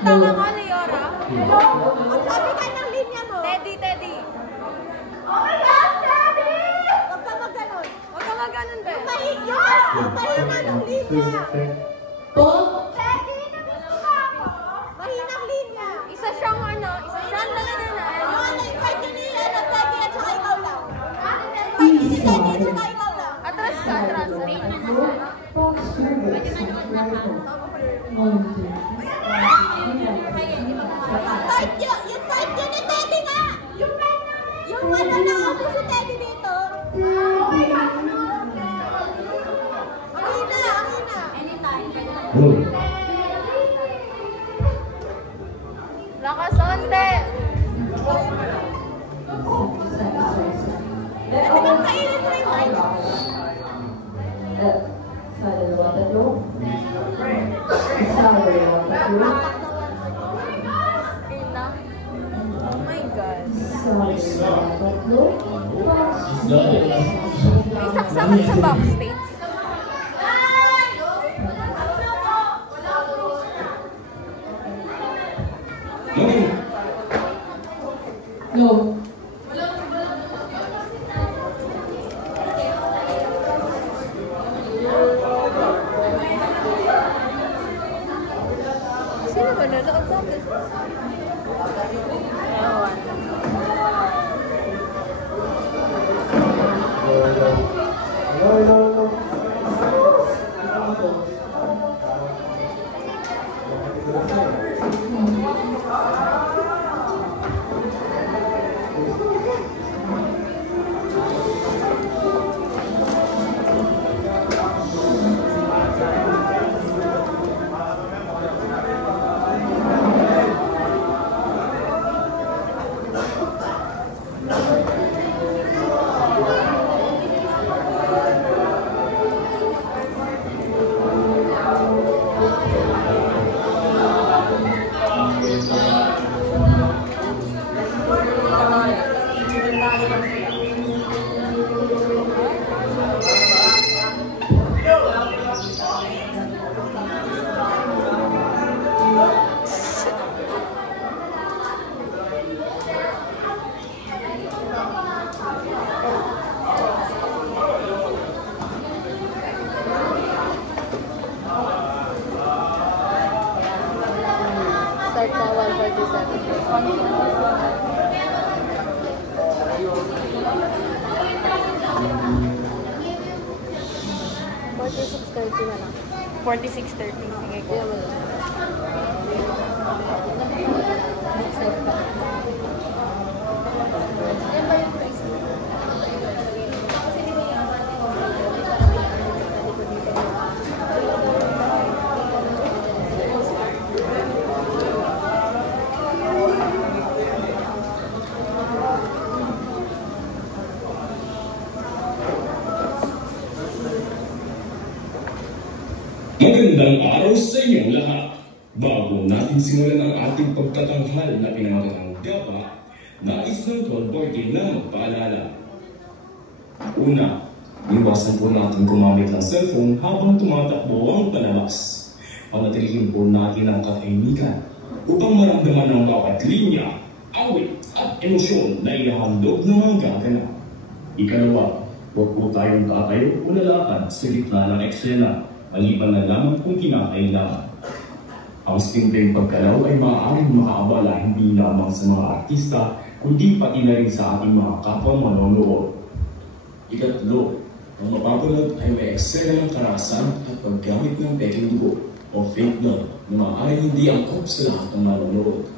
Magsalita ka nga, Leora. Hello? Ang sabi ka ng linya mo. Teddy, Teddy. Oh my God, Teddy! Huwag ka mag-ganon. Huwag ka mag-ganon, Teddy. Yung mahina ng linya. Po? Teddy, nagusto ka ako. Mahinang linya. Isa siyang talaga na. Invite nyo ni Teddy at saka ikaw lang. Invite nyo ni Teddy at saka ikaw lang. Atras ka, atras. Pwede manood na ka. Invite nyo ni Teddy nga! Yung ano na ako si Teddy dito. Amina. Anytime. Lakas onte. Ito kang kainin mo yung light. Oh my God. May saksakan sa backstage. No. Sino ba nanonood sa atin? Ewan. Start na 46:30 na lang. 46:30. Sige, kuya mo lang. Magandang araw sa inyong lahat. Bago natin simulan ang ating pagtatanghal na pinamagatang gaba, nais ng 12:40 na magpaalala. Una, iwasan po natin gumamit ng cellphone habang tumatakbo ang palabas. Panatilihin po natin ang katahimikan upang maramdaman ng bawat linya, awit at emosyon na ihahandog ng mga gaganap. Ikalawa, huwag po tayong tatayo o lalakad sa gitna ng eksena, maliban na lamang kung kinakailangan. Ang simpleng pagkalaw ay maaaring makaabala hindi lamang sa mga artista, kundi pati na rin sa ating mga kapwa manonood. Ikatlo, ang mapapanood ay may eksena ng karahasan at paggamit ng peking dugo o fake blood na maaaring hindi angkop sa lahat ng manonood.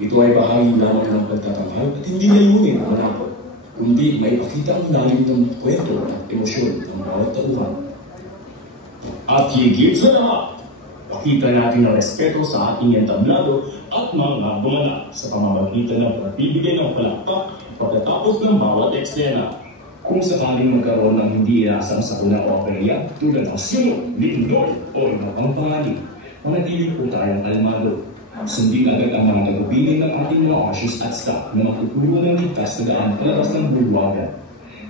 Ito ay bahagi lamang ng pagtatanghal at hindi layunin ang manapot, kundi may ipakita ang lalim ng kwento at emosyon ng bawat tauhan. At higit sa lahat, pakita natin ang respeto sa ating entablado at mga bumanat sa pamamagitan ng pagbibigay ng palakpak pagkatapos ng bawat eksena. Kung sakaling magkaroon ng hindi inasang sakuna o operya tulad ng sunog, lindol o iba pang panganin, manatili po tayong kalmado. Sundin agad ang mga tagubilin ng ating mga ushers at staff na matutulungan ng ligtas na daan palabas ng bulwagan.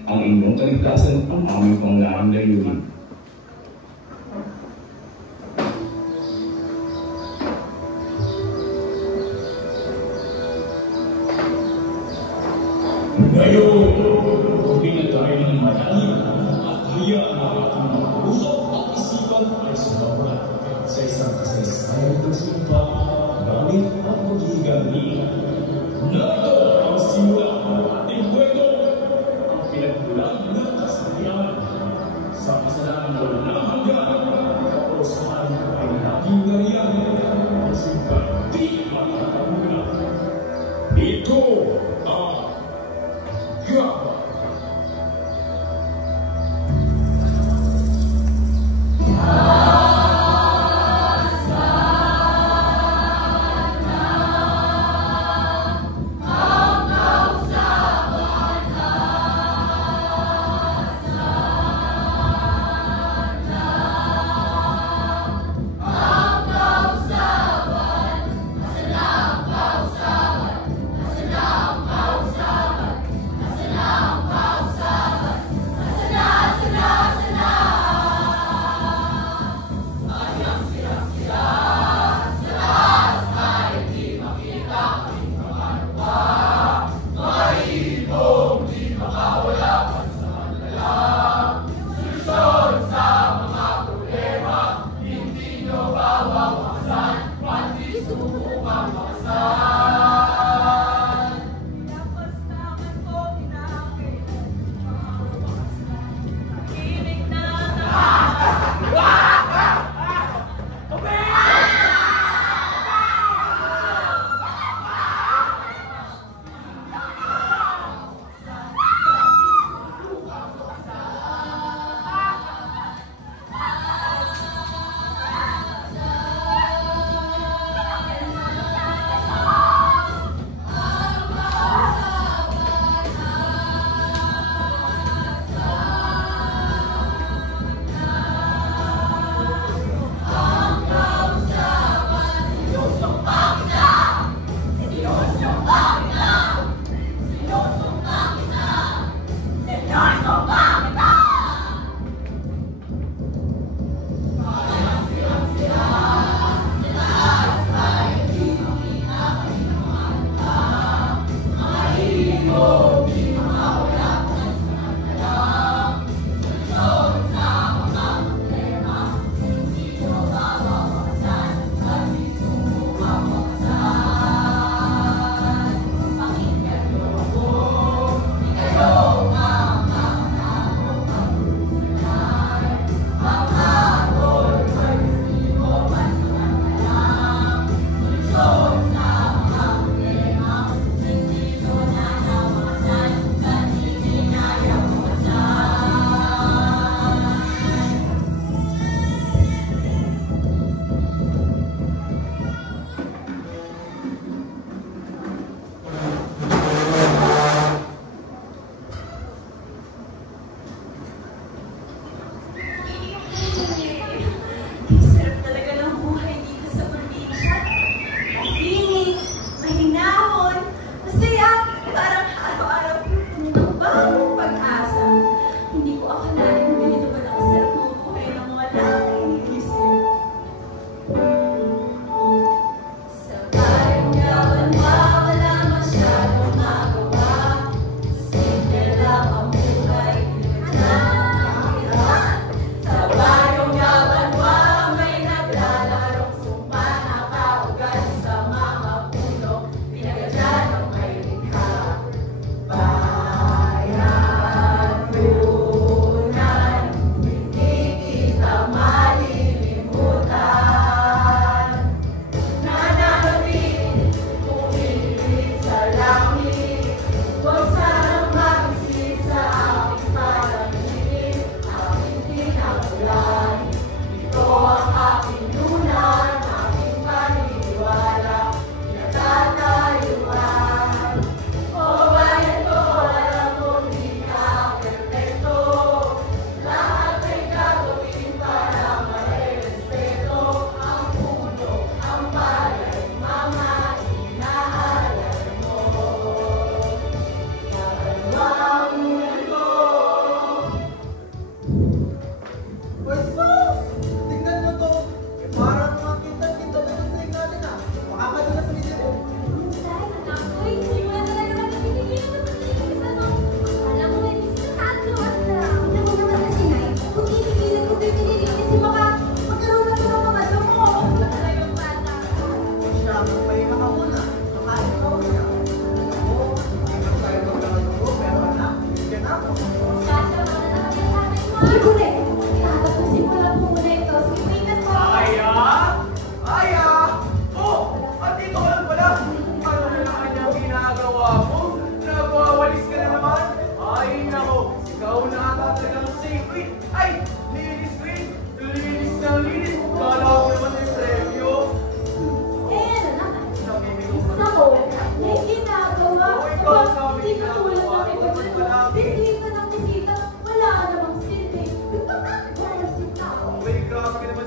Ang inyong kaligtasan ang aming panglahing layunin. Ngayon, huminga tayo ng malalim at hayaan ang ating mga puso at isipan ay sumabot sa isang kasaysayan ng sumpa, gamit at paghihigangi. Narito ang simula ng ating kwento, ang pinagmulan ng kasarian. Sa kasalanan mo na hanggang, kapurusan ay naging nariyan, ang sumpa di makakamulan. Ito ang Gaba. Salam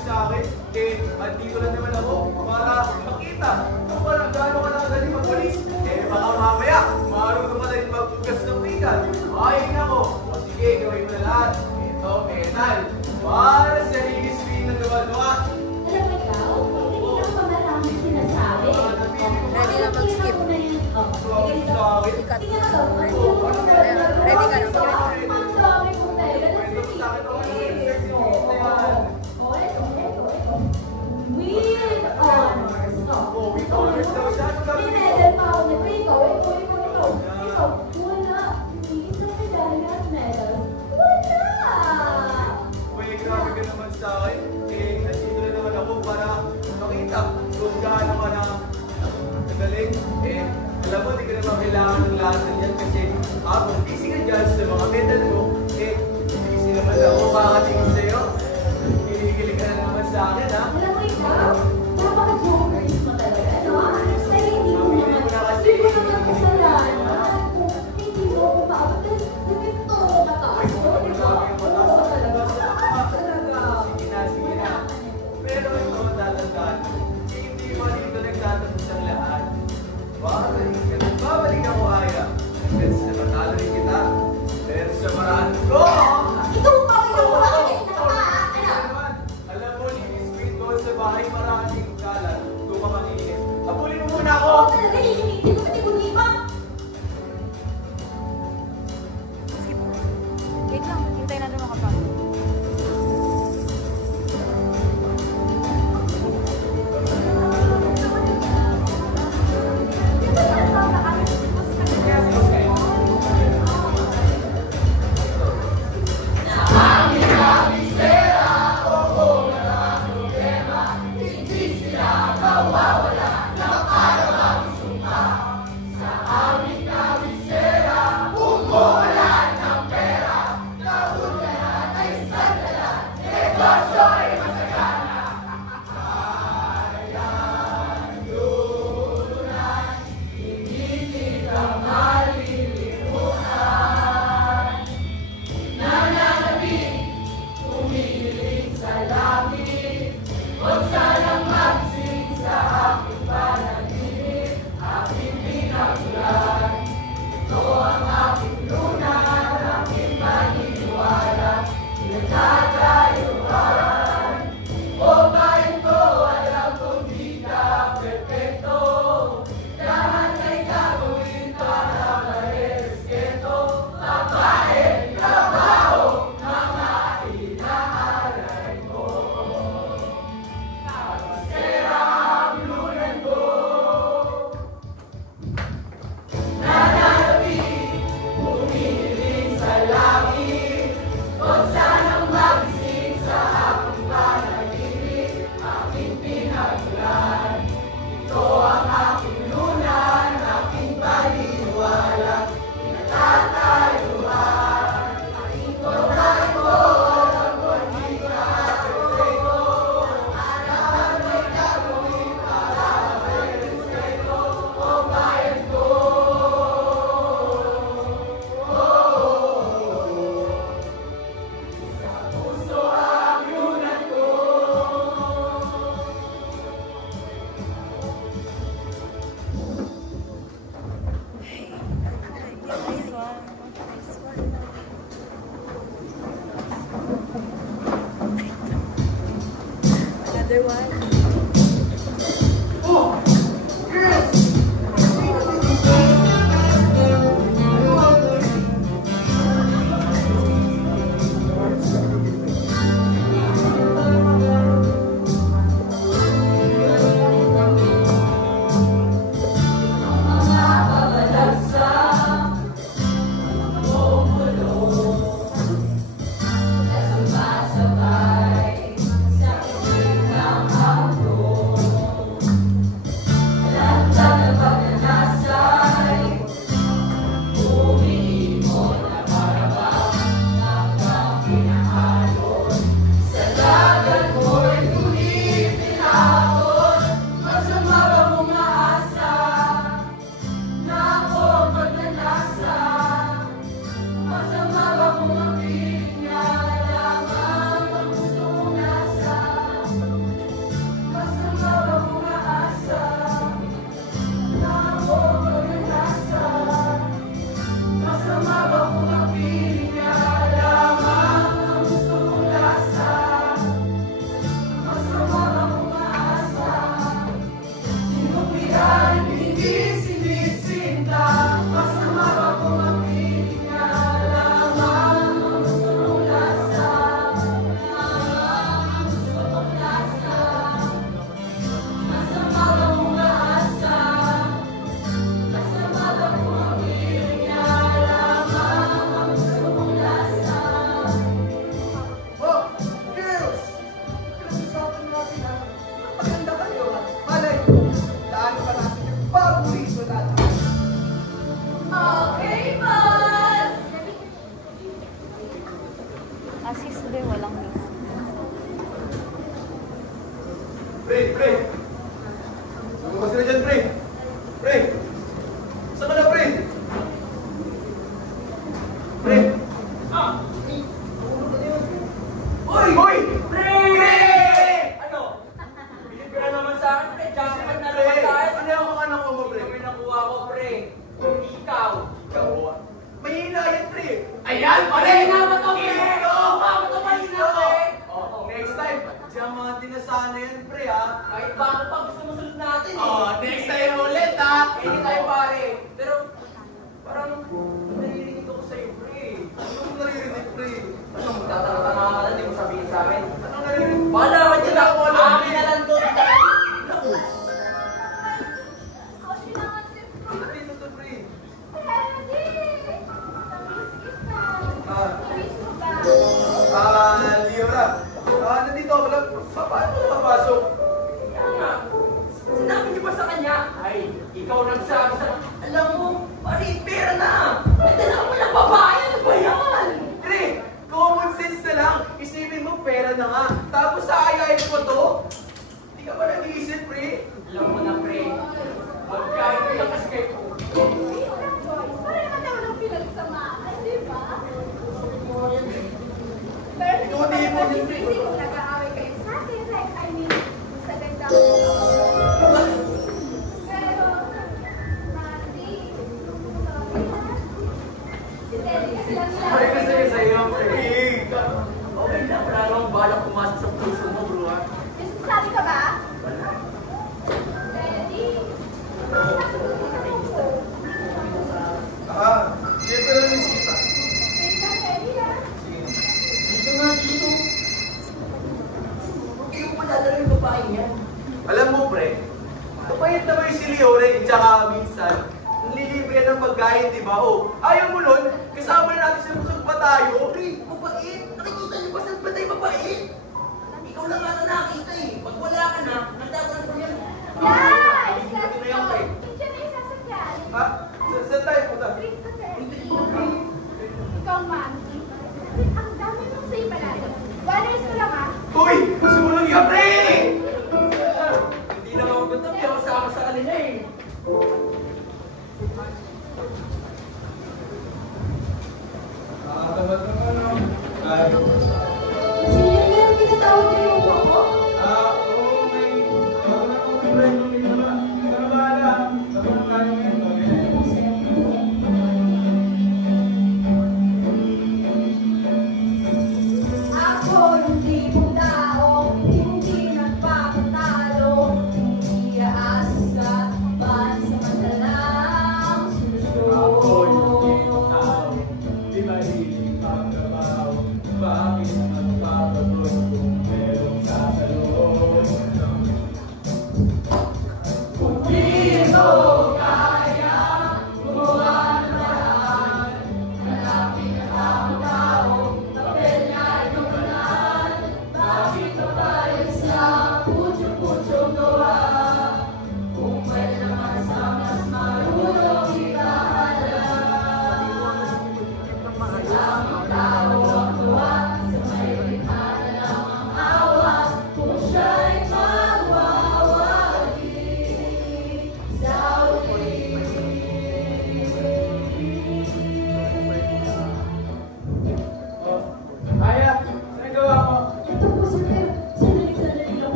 sa akin, andito lang naman ako para makita kung gaano ka nakagaling magpulis. Baka mamaya, marunong ka rin magpugas ng pikan. Ay, nako. O sige, gawin mo na lahat. Ito, metal. Para sa history na gawa-gawa. Alam mo ikaw, hindi ka pa maraming sinasabi. Ready na mag-skip. Ready ka na. Ang dami kong talaga. With honors. Pinedal pa ako nito. Ikaw. Wala. Isang medalya at medals. Wala. Uy, grabe ka naman sa akin. Andito na naman ako para makita kung gaano ka na nagaling. Alam mo, di ka naman kailangan ng lahat na yan kasi kung busy ka dyan sa mga medal mo, busy naman ako makatingin sa'yo. Kinikilig ka na naman sa akin, ha? Alam mo ikaw, napaka-jokers mo talaga, no? Kaya hindi ko naman kasalanan kung hindi mo ako maabot dahil ganito mataas ko, di ba? Oo, talaga. Sige na. Pero ito ang tatandaan. Hindi mo dito nagtatapos ang lahat. Babalik ako, Aya. Hanggang sa matalo rin kita. Pero sa maraan ko! Ito pa kayo! Alam mo, linis ko ito sa bahay maraming kalat. Ito ka manilis. Abulin mo muna ako! Oo, talaga, lilinisin ko pati kundi pa! Wait lang, hintayin natin makapasok. Another one. Pre! Lumabas ka na dyan, pre! Pre! Saan ka na, pre? Pre! Hoy! Pre! Ano? Bilib ka na naman sa akin, pre. Jackpot na naman tayo. Ano yung mga nakuha mo, pre? Kami nakuha ko, pre. Ikaw. Mahina yan, pre! Ayan, pare! Mahina ba to, pre? Ito! Bakit to mahina, pre? Next time, siya mga tinasana yan, pre, ha? Kahit bago pa gusto mo sunod natin, eh. Next time ulit, ha? Hindi tayo, pare. Pero, parang naririnig ako sa'yo, pre. Anong naririnig, pre? Ano, magtatangatanga ka na, hindi mo sabihin sa akin. Anong naririnig? Bahala ka dyan ako, akin na lang doon. Naku. Ano dito to, pre? Liora. Nandito ako lang. Paano mo napasok? Kaya nga, sinabi niyo ba sa kanya? Ay, ikaw nagsabi sa... Alam mo, pare, pera na! Pwede na ako ng babae, ano ba yan? Pre, common sense na lang. Isipin mo, pera na nga. Tapos aayain mo to? Hindi ka ba nag-iisip, pre? Alam mo na, pre. Magkain ko lang kasi kayo. Pero hindi ko pa naman kung nag-aaway kayo sa akin. Like, I mean, sa ganda ko. Pero, Mandy, si Teddy kasi lang sila. Ay, kasi sa'yo, pre. Okay na, wala namang balak pumasok sa puso mo, bro, ha? May sasabi ka ba? Wala. Teddy, Siyempre lang yung sita. wait lang, Teddy, ha? Dito nga, dito. Huwag mo madadala yung babae niyan. Alam mo, pre, kapayat naman yung si Leore, tsaka minsan, nililibre yan ng pagkain, di ba? Oh, ayaw mo nun, kasama na natin sa busog pa tayo. Pre, mabait. Nakikita niyo ba saan ba tayo mabait? Ikaw lang nga na nakita eh. Pag wala ka na, nagtatransfer yan. Guys! Let's Ito na yan, go! pre. Hindi na yung sasakyan. Ha? Saan tayo punta? Drink ka, Teddy. Ikaw, Mandy. Ang dami mong say palalo. 1 years ko lang, ha? Uy! Sumunod ka, pre! Hindi na magugutom, hindi ako sama sa kanila eh. Tamad naman, no? Ay. Sino yung pinatawag niyo yung ako? Oo, may... Ako na kung may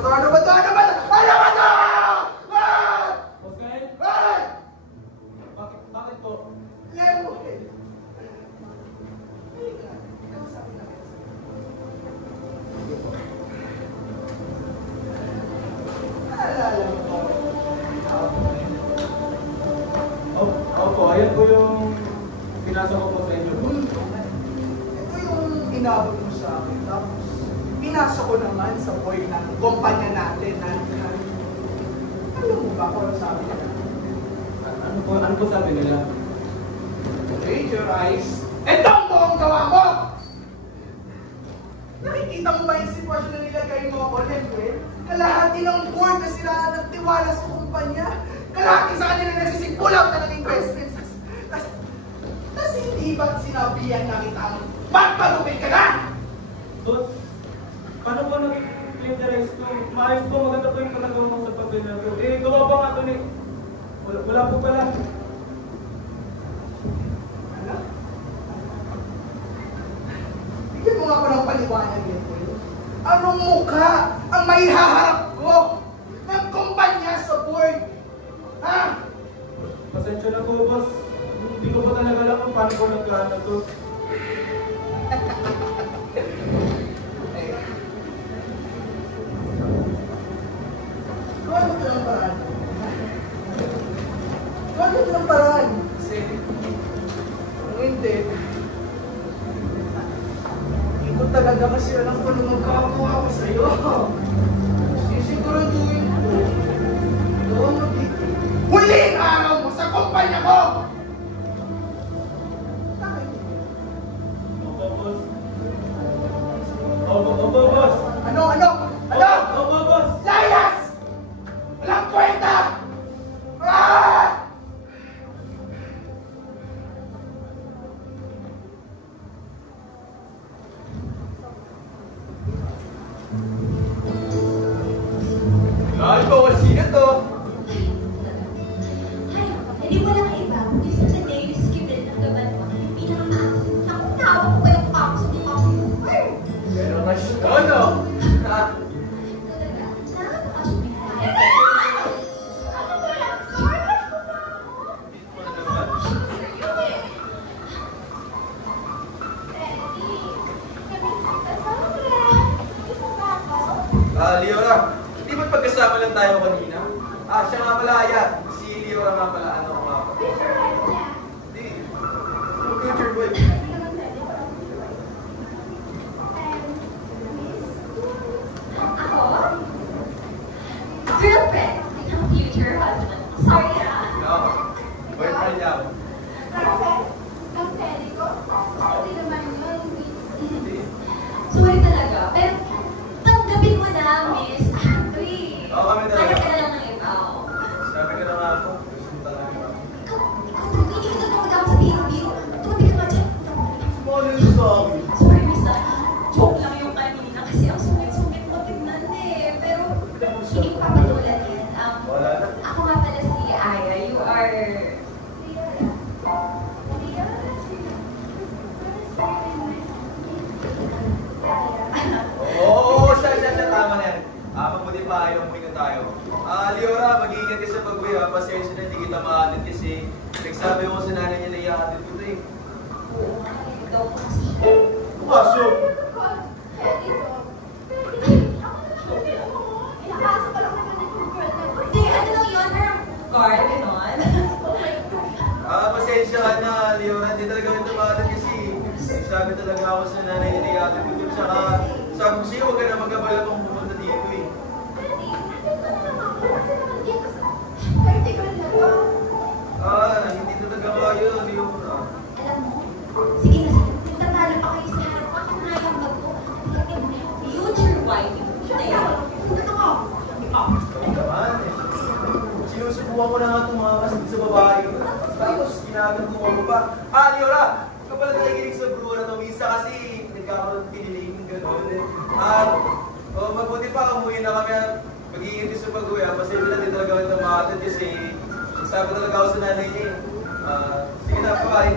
Ano ba to? Ano ba to? Ano ba to? Boss Kyle? Ay! Bakit po? Lemuel! Naalala mo po? Opo, ayan po yung pinasa ko po sa inyo po. Ito yung inabot mo sa akin. Tapos, pinasa ko naman sa boy na kumpanya natin. Alam mo ba kung ano sabi nila? Ano po sabi nila? Raise your eyes. Ito mo ang gawa mo! Nakikita mo ba yung sitwasyon na nilagay mo ako, Lemuel? Kalahati ng board na sila nagtiwala sa kumpanya. Kalahati sa kanila nagsisipulaw na ng investments. Kasi hindi ba't sinabihan na kita magpagupit ka na? Boss, paano po nag-cleanterize ko? Maayos po, maganda po yung panagawa mo sa pagbilang ko. Eh, gawa pa nga ito ni... Wala po pala. Ano? Bigyan mo nga ako ng paliwanag yan, Boy. Anong mukha ang maihaharap ko ng kumpanya sa board? Ha? Pasensya na po, boss. Hindi ko po talaga alam kung paano po nagkaano to. Gawin mo ito ng paraan. Gawin mo ito ng paraan. Kasi, kung hindi ko talaga kasi alam ko na magkakakuha ko sa'yo. Sisiguraduhin ko. Ikaw ang magiging huling araw mo sa kumpanya ko! Opo, boss. Opo, boss. Ano? Opo, boss. Layas! Walang kwenta! Ah! Ay, po, sino to? Ay, hindi mo lang iba. Kundi sa Tadeus Kibil ng gaban mo. Yung pinakamaas. Ako, naawag ko kayong pako sa mukha ko. Ay! Pero mas ano? Talaga. Nakakakasya mo yung kaya. Ano ba yan? Charlotte ko ba ako? Ready? Namiss kita sobra. Namiss mo ba ako? Leora, di ba't pagkasama lang tayo kanina? Siya nga pala, Aya. Si Leora nga pala, ano nga pa? Future wife niya. Di. Future boy. Hindi naman pwede. Ako? Girlfriend, become future husband. Sorry No. Boyfriend niya. Girlfriend? Ang pwede ko? Hindi naman yun, miss. Di. Sorry talaga. Pero tanggapin mo na, miss. Angry. Oo, kami talaga. Kaya ka na lang ng iba. Sabi ka na nga ako. Gusto mo talaga ba? Ikaw talaga, hindi ka talaga mag-out sa biro-biro. Tumabi ka nga dyan. Ano yung sa akin? Sorry, miss. Joke lang yung kanina kasi ang sungit-sungit mo tignan eh. Pero hindi ko papatulan yan. Wala na. Ako nga pala si Aya. You are... Oo, siya. Tama na yan. Mabuti pa, ayaw mo na tayo. Leora, mag-iingat ka sa pag-uwi ha. Pasensya na, hindi kita maatid kasi nagsabi ko sa nanay niya na iakatid ko ito eh. Pumasok! Hindi, ano lang yun? Pero guard, gano'n. Pasensya ka na, Leora. Hindi talaga ito maatid kasi sabi talaga ako sa nanay niya na iakatid ko ito. Saka sabi ko sa'yo, huwag ka na mag-abala pang pumunta dito eh. Hindi talaga kayo, Leora. Alam mo, sige na, nagtatalo pa kayo sa harap. Bakit nga yung bag ko? Future wife. Na yan. Ano ko? Naman eh. Sinusubukan ko na nga tumakas sa babae. Tapos ginagawa mo pa. Leora! Kapag nakikinig sa bro na tumisa kasi nagkakaroon piniling gano'n eh. Mabuti pa, umuwi na kami at mag-iingat sa pag-uwi. Pasensya na din talaga ito makatid kasi sabi talaga ako sa nanay niya eh. Sige na, bye-bye.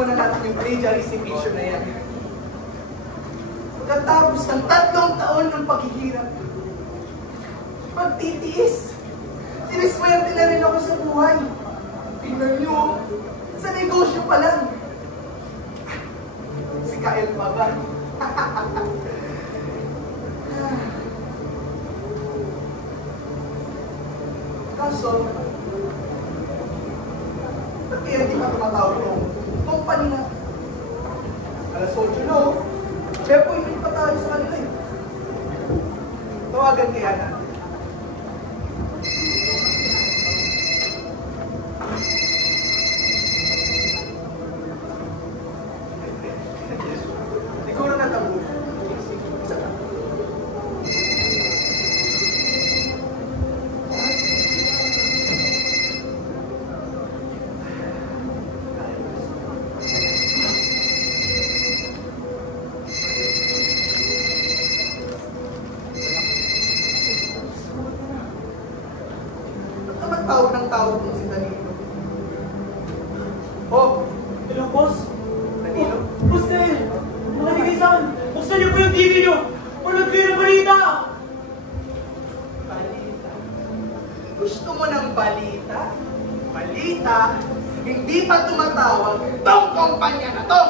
muna natin yung plagiarism issue na yan. Pagkatapos ng 3 taon ng paghihirap, pagtitiis, siniswerte na rin ako sa buhay. Tingnan nyo, sa negosyo pa lang. Si Kael pa ba? Kaso, ba't kaya di pa tumatawag yung company na? Alas 8 no? Kaya po hindi pa tayo sa kanila eh. Tawagan kaya na. Siguro na tabo. Isa na. Tawag ng tawag din si Danilo. Oh! Hello, boss? Danilo? Boss Del! Mga ligisan! Buksan niyo po yung TV niyo! Manood kayo ng balita! Balita? Gusto mo ng balita? Balita? Hindi pa tumatawag tong kumpanya na to!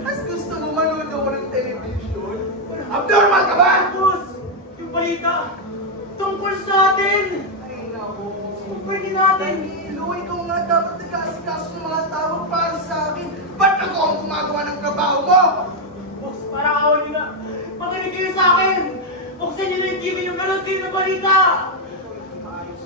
Mas gusto mo manood ako ng television? Abnormal ka ba? Boss! Yung balita! Tungkol sa atin! Ay naku! Pwede natin! Danilo, ikaw nga dapat nagkasikaso ng mga tawag para sa akin. Ba't ako ang gumagawa ng trabaho mo? Boss, parang awan niyo na! Makinig kayo sa akin! Buksan niyo na yung TV niyo! Manood kayo ng balita! Ayos.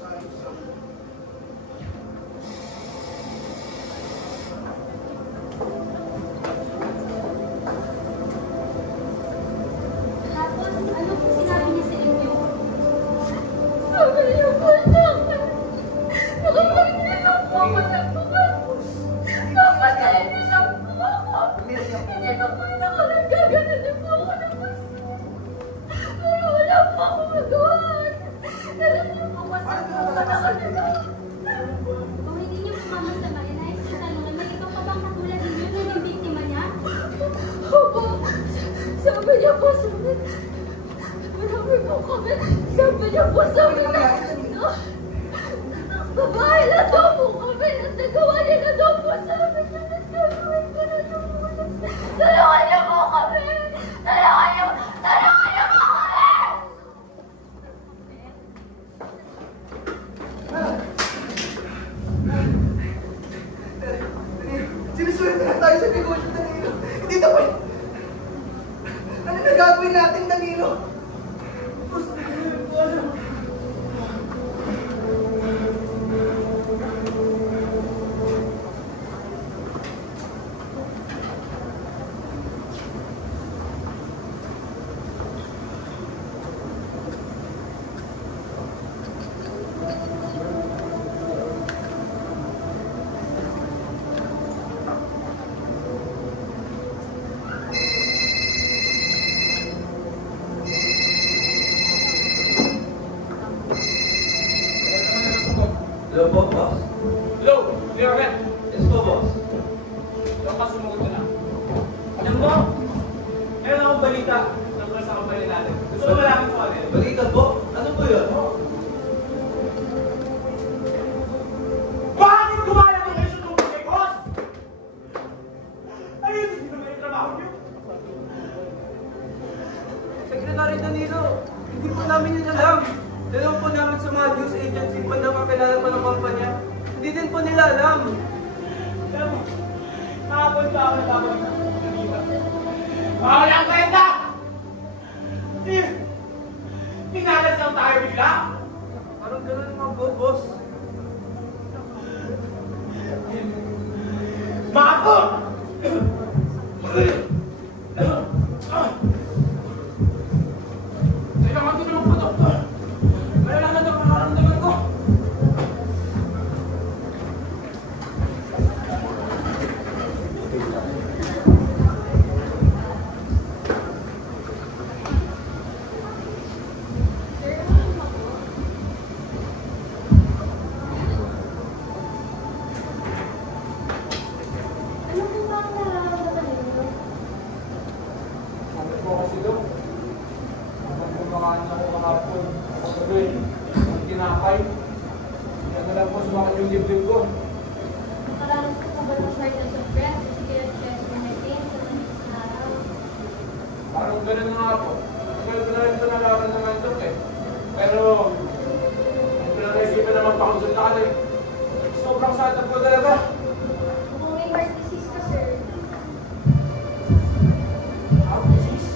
Tapos, ano po sinabi niya sa inyo? Sabi niyo po sa akin. Nakapagnilang po ako sa bukas. Papatayin nilang po ako. Hindi na po nakalagaganan po ako ng mas. Pero wala po ako magawa. Narinig po kasi po ako nakalilang. Kung hindi niyo po mamasamain, nais ko tanongin, may iba pa bang katulad ninyo na yung biktima niya? Opo. Sabi niya po sa akin. Marami po kami. Sabi niya po sa akin na babae na daw po kami. Nagagawa niya na daw po sa amin. Nagagawin ko na daw po. Tulungan niyo po kami. Tulungan niyo po kami. Siniswerte na tayo sa negosyo, Danilo. Hindi ito pa. Ano na gagawin natin, Danilo? Gusto ko ano? Hello po, boss? Hello, clear head. Yes po, boss. Yung kasumugot ko na. Alam mo, meron akong balita. Tungkol sa company natin. Gusto ko malaman ko ano yun. Balita po? Ano po yun? Bakit gumaya ng issue tungkol kay boss? Ayusin niyo naman yung trabaho niyo. Secretary Danilo, hindi po namin yun alam. Dalaw po namin sa mga news agency po na kakilala pa ng kumpanya. Hindi din po nila alam. Alam mo, nakapunta ako ng babag na kanina. Bawal ang kwenta! Pinalas lang tayo bigla. Parang ganun mga boss. Mako! Kailangan ko naman po, doktor. Wala na ito makaramdaman ko. kasi doon. Kumakain ako kahapon. Ako gabi. Ang tinapay. Yan na lang po sumakan yung dibdib ko. Nakaranas ko pa ba ng flight na sa breath? Kaya chest na natin sa manipis na araw. Parang ganun nga po. Ganun ko na rin ito nararamdaman ito eh. Pero, hindi na naisipan na magpakonsulta ka rin. Sobrang satap ko talaga. Kung may heart disease ka, sir. Heart disease?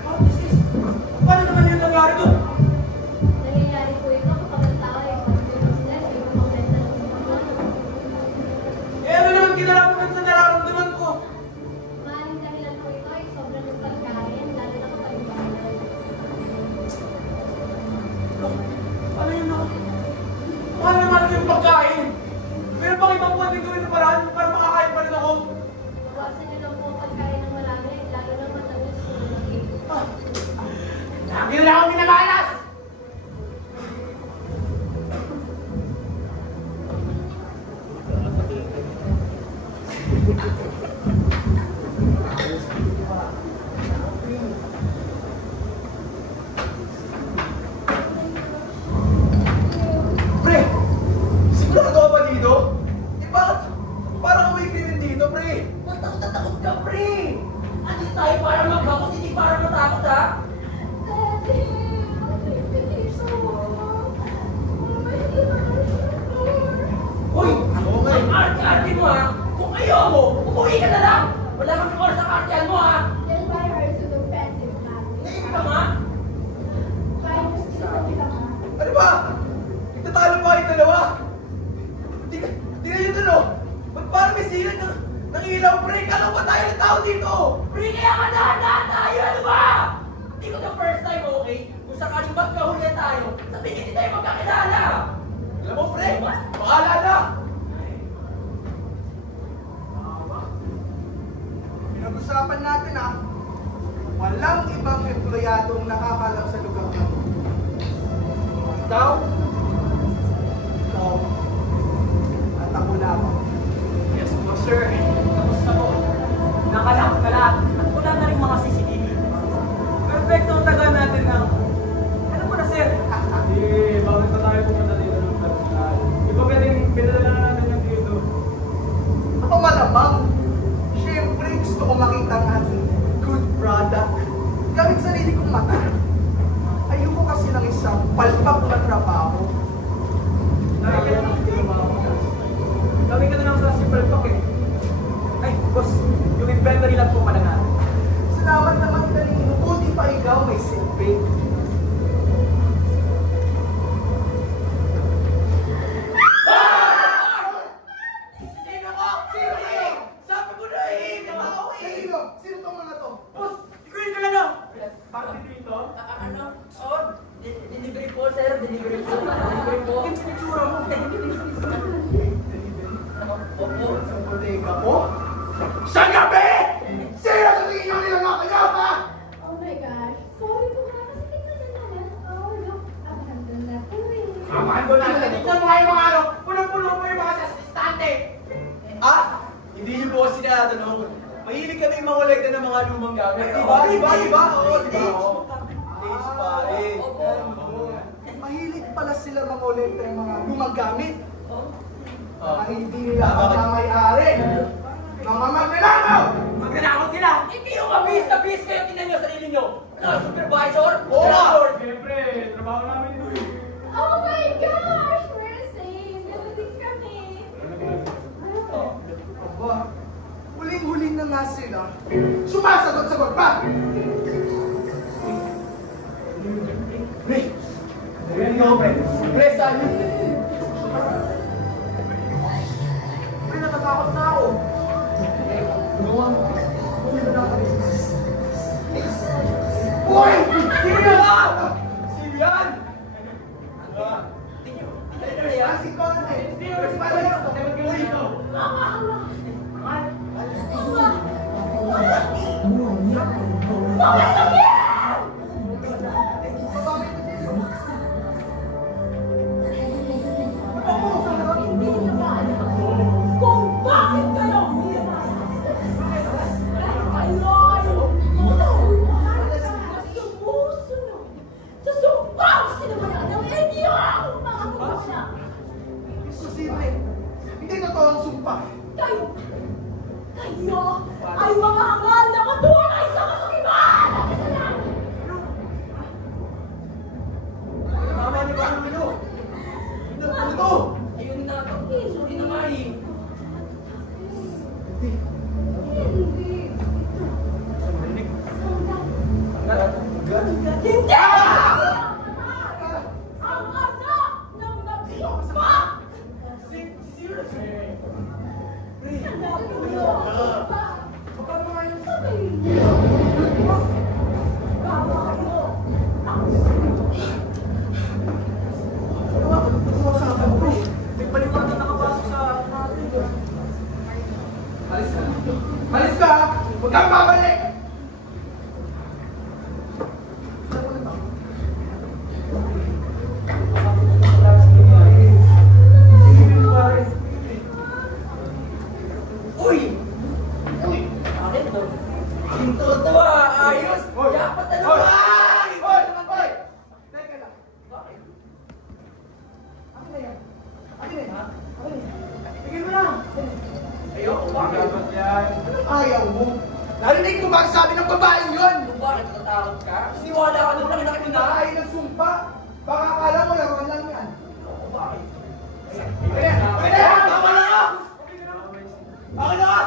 Heart disease? Paano naman yung nangyari doon? Nangyayari po ito kapag ang tao ay pag-business, ay kumamenta ng mga. Eh ano naman kinalaman sa nararamdaman ko? Maaaring dahilan po ito ay sobrang ng pagkain, lalo na kapag bahay. Ano yun no? Mahal naman yung pagkain. Meron bang ibang pwede gawin na paraan para makakain pa rin ako? Bawasan niyo lang po ang pagkain ng marami, lalo na matamis sa malaki. Lagi na ako minamalas! Pre! Sigurado ka ba dito? Eh bakit? Parang may krimen dito, pre! Takot ka, pre! Andi tayo para magbakot, hindi para matakot, ha? Daddy, ang bilis ako. Uy! Ang arte-arte mo, ha? Kung ayaw mo, umuwi ka na lang! Wala kang oras sa artean mo, ha? Yan ba yung to the offensive man? Ngayon ka, ma? Kaya mo sa kita ka. Ano ba? Nagtatalo pa kayong dalawa? Tingnan nyo dun, oh! Ba't parang may silag ng ilaw, pre? Kala ba tayo ng tao dito? Pre, kaya ka dahan-dahan tayo, ano ba? Hindi ko the first time, okay? Kung sakaling magkahuli tayo, sabihin hindi tayo magkakilala! Alam mo, pre? Bahala na! Pinag-usapan natin walang ibang empleyadong nakakalam sa lugar na ito. Ikaw, at ako lamang. Yes po, sir. Tapos na po. Nakalak na lahat. At wala na rin mga CCTV. Perfecto ang taga natin na. Ano po na, sir? Eh, bakit na tayo pumunta dito ng personal? Di ba pwedeng pinadala na natin yung dito? Ako malamang. Siyempre, gusto ko makita ang ating good product. Gamit sarili kong mata. Ayoko kasi ng isang palpak na trabaho. Lagi ka na lang sa simple talk eh. Ay, boss, yung inventory lang po pala natin. Salamat naman kanino. Buti pa ikaw may silbi. Sino ko? Sino? Sabi ko na eh! Sino tong mga to? Boss, ikuhin ka lang na! Bakit dito? Ano? Oh, delivery po, sir. Delivery po. Delivery po. Yung sinitsura mo. Opo. Sa bodega mo? Sa gabi! Sino sa tingin nyo nilalakayapa? Oh my gosh. Sorry po nga kasi tingnan na naman. Oh, look. Ang ganda na po eh. Amaan ko na. Tignan mo kayo mga ano. Punong-puno mo yung mga asistante. Hindi niyo po kasi tinatanong. Mahilig kami mangolekta ng mga lumang gamit. Di ba? Oo, di ba? Stage pare. Mahilig pala sila mangolekta ng mga lumang gamit. Ah, Hindi nila pagmamayari. Mga magnanakaw! Magnanakaw sila! Hindi yung mabis na bis kayo tingnan nyo sa sarili nyo! Ano, supervisor? Oo! Director? Siyempre, trabaho namin ito eh. Oh my gosh! We're safe! Galutin kami! Aba, huling-huling na nga sila. Sumasagot-sagot pa! Pre! Pre, saan yun? Pre, natatakot na ako. Uy! Sino yan? Sino yan? Kasi ko na eh. Sino yan? Sino yan? Uy! Kung bakit kayo ayos! Dapat na naman! Hoy! Teka lang. Bakit? Akin na yan. Akin na yan, ha? Akin na yan. Tigil mo na. Ayoko, bakit? Dapat yan. Anong ayaw mo? Narinig mo ba ang sabi ng babaeng yun? Bakit natatakot ka? Siniwala ka nung nakita ko na. Ay, nagsumpa. Baka akala mo laruan lang yan. Ayoko, bakit? Akin na yan! Tama na ka! Akin na ka!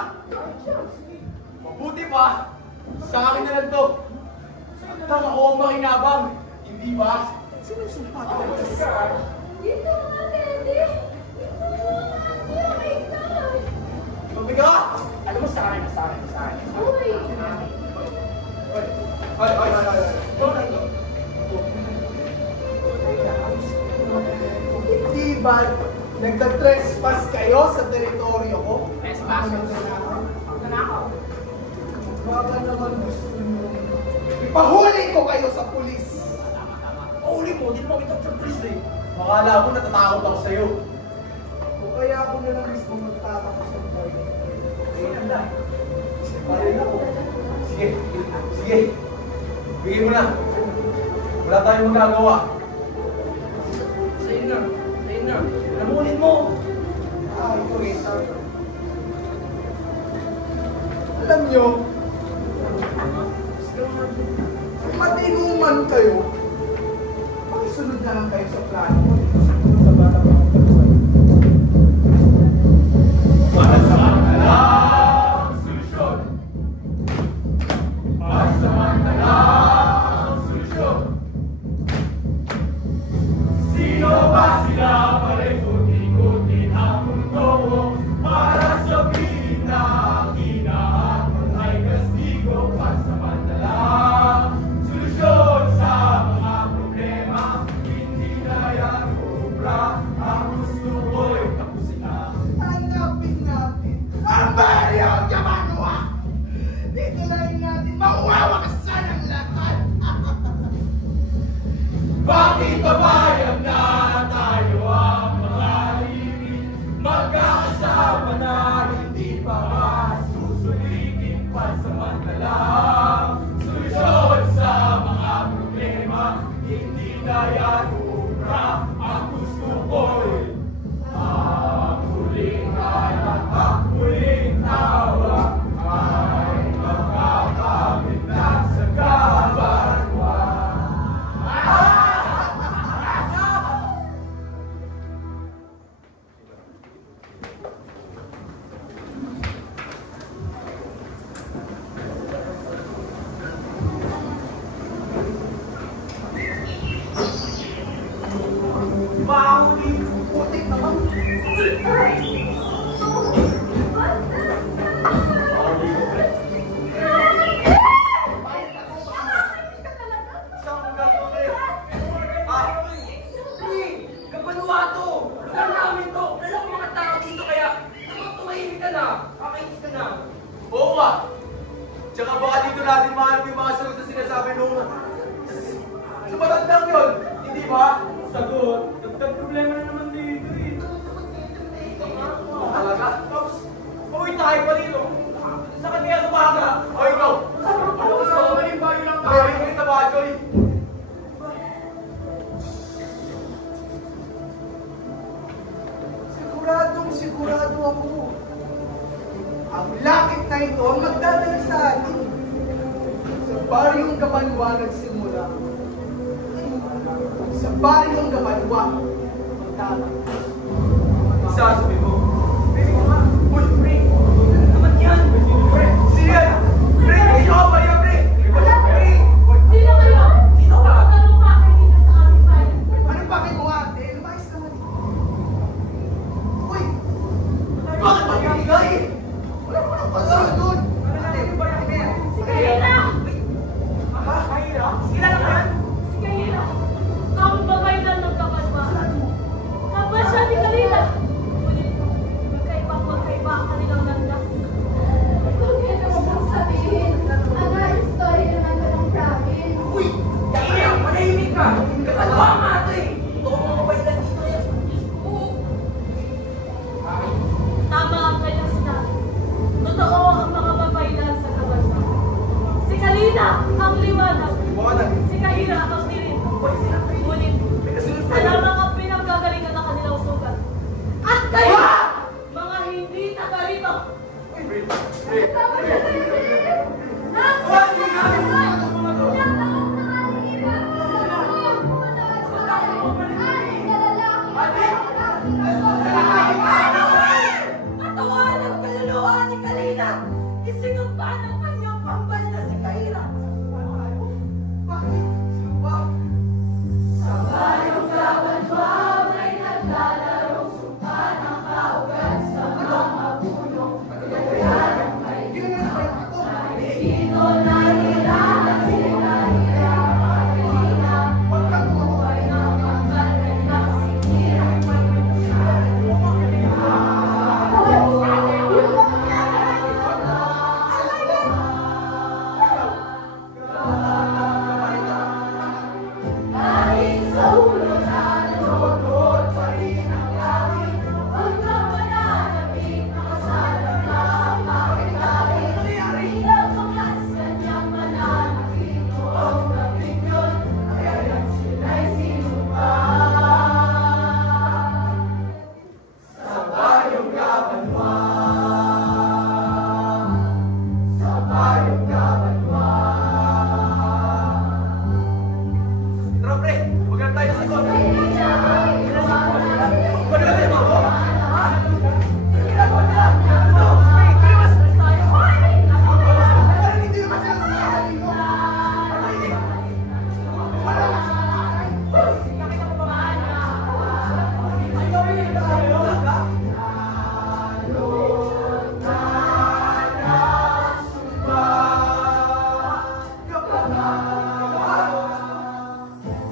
Mabuti pa. Sa akin na lang to. Tama ako ang makinabang. Hindi ba? Sino sumpa ka? Dito nga, Teddy! Dito nga, oh my God! Mabiga ka! Alam mo sa akin. Uy! Hindi ba nagka-trespass kayo sa teritoryo ko? Trespass? Nanakaw. Baka naman gusto nyo. Ipahuli ko kayo sa pulis. Pauli mo, di mo kita sa pulis eh. Makala ko natatakot ako sa'yo. O kaya ako na lang gusto magtatakot sa boy. Ayun na. Parin ako. Sige. Bigay mo na. Wala tayong magagawa. Sa'yo na. Namulit mo. Ito rin. Alam nyo, kung matinuman kayo, pakisunod na lang kayo sa plano ko. Sa bata pa. Pansamantalang solusyon. Pansamantalang solusyon. Sino ba sila para ikot-ikotin ang mundo mo para sabihin na kinahatol ay kastigo? Pansamantalang solusyon sa mga problema, hindi na yan ubra. Ang gusto ko'y tapusin na. Hanapin natin ang baryang Yamanwa! Dito lang natin mawawakasan ang lahat! Bakit babayag na tayo ang mga limit? Magkakasama na hindi pa masusulitin. Pansamantalang solusyon sa mga problema, hindi na yan ubra. Ang gusto ko'y ang huling anak, ang huling tawa ay magkakamit na sa kabarwa. Mahuli! Putik naman! Saan ka gagawin? Kapanuwato! Lugar namin to! Wala akong mga tao dito kaya tumahimik ka na! Kakainis ka na! Oo nga! Tsaka baka dito natin mahanap yung mga sagot sa sinasabi nung matandang yun! Hindi ba? Sagot, dagdag problema na naman dito eh. Talaga? Tapos, pauwi tayo pa dito. Sa kanya sa baga. O ikaw? Gusto ko na yung bayo ng tayo. Ay, kita ba, Joy? Sigurado ako. Ang lakit na ito ang magdadala sa atin. Sa baryong Kabanwa nagsimula. Sa baryong Kabanwa magdadala. Sasabi mo. Uy, pre! Ano naman yan? Pre! Sino yan? Pre! Sino ka ba yan, pre? Pre! Sino kayo? Sino ka? Anong pakay nila sa aming bayan? Anong bakit mo ate? Lumayas naman eh. Uy! Bakit ba bibigay? Wala mo nang pasal doon. Ate, ba yan? Si Kahina! Ha? Kahina? Sila lang yan? Si Kahina! Ang babay na ng Kabanwa. Kapal siya ni Kalina. Ngunit Kalina ang liwanag. Liwanag. Si Kahira ang dilim. Ngunit, alam ang pinagkagalingan ng kanilang sugat. At kayo, mga hindi taga rito. Katawan ang kaluluwa ni Kalina. Isinumpa ng kanyang pambal na si Kahira. Bakit? Sino ba? Sa bayong Gabanwa may naglalarong sumpa ng kaugat sa mga puno. Kayang may sino na hirahan si Kahira. Kalina, buhay ng pambal kanyang sikirang kahit sa ulo na nanonood pa rin ang langit, huwag kang mananapit, makasalang na ang makikait. Bilang makas kanyang mananapit, noong gabing yun, kaya't sila'y sinumpa. Sa bayong Gabanwa, sa bayong Gabanwa. Tara, pre! Huwag lang tayo sa ikot!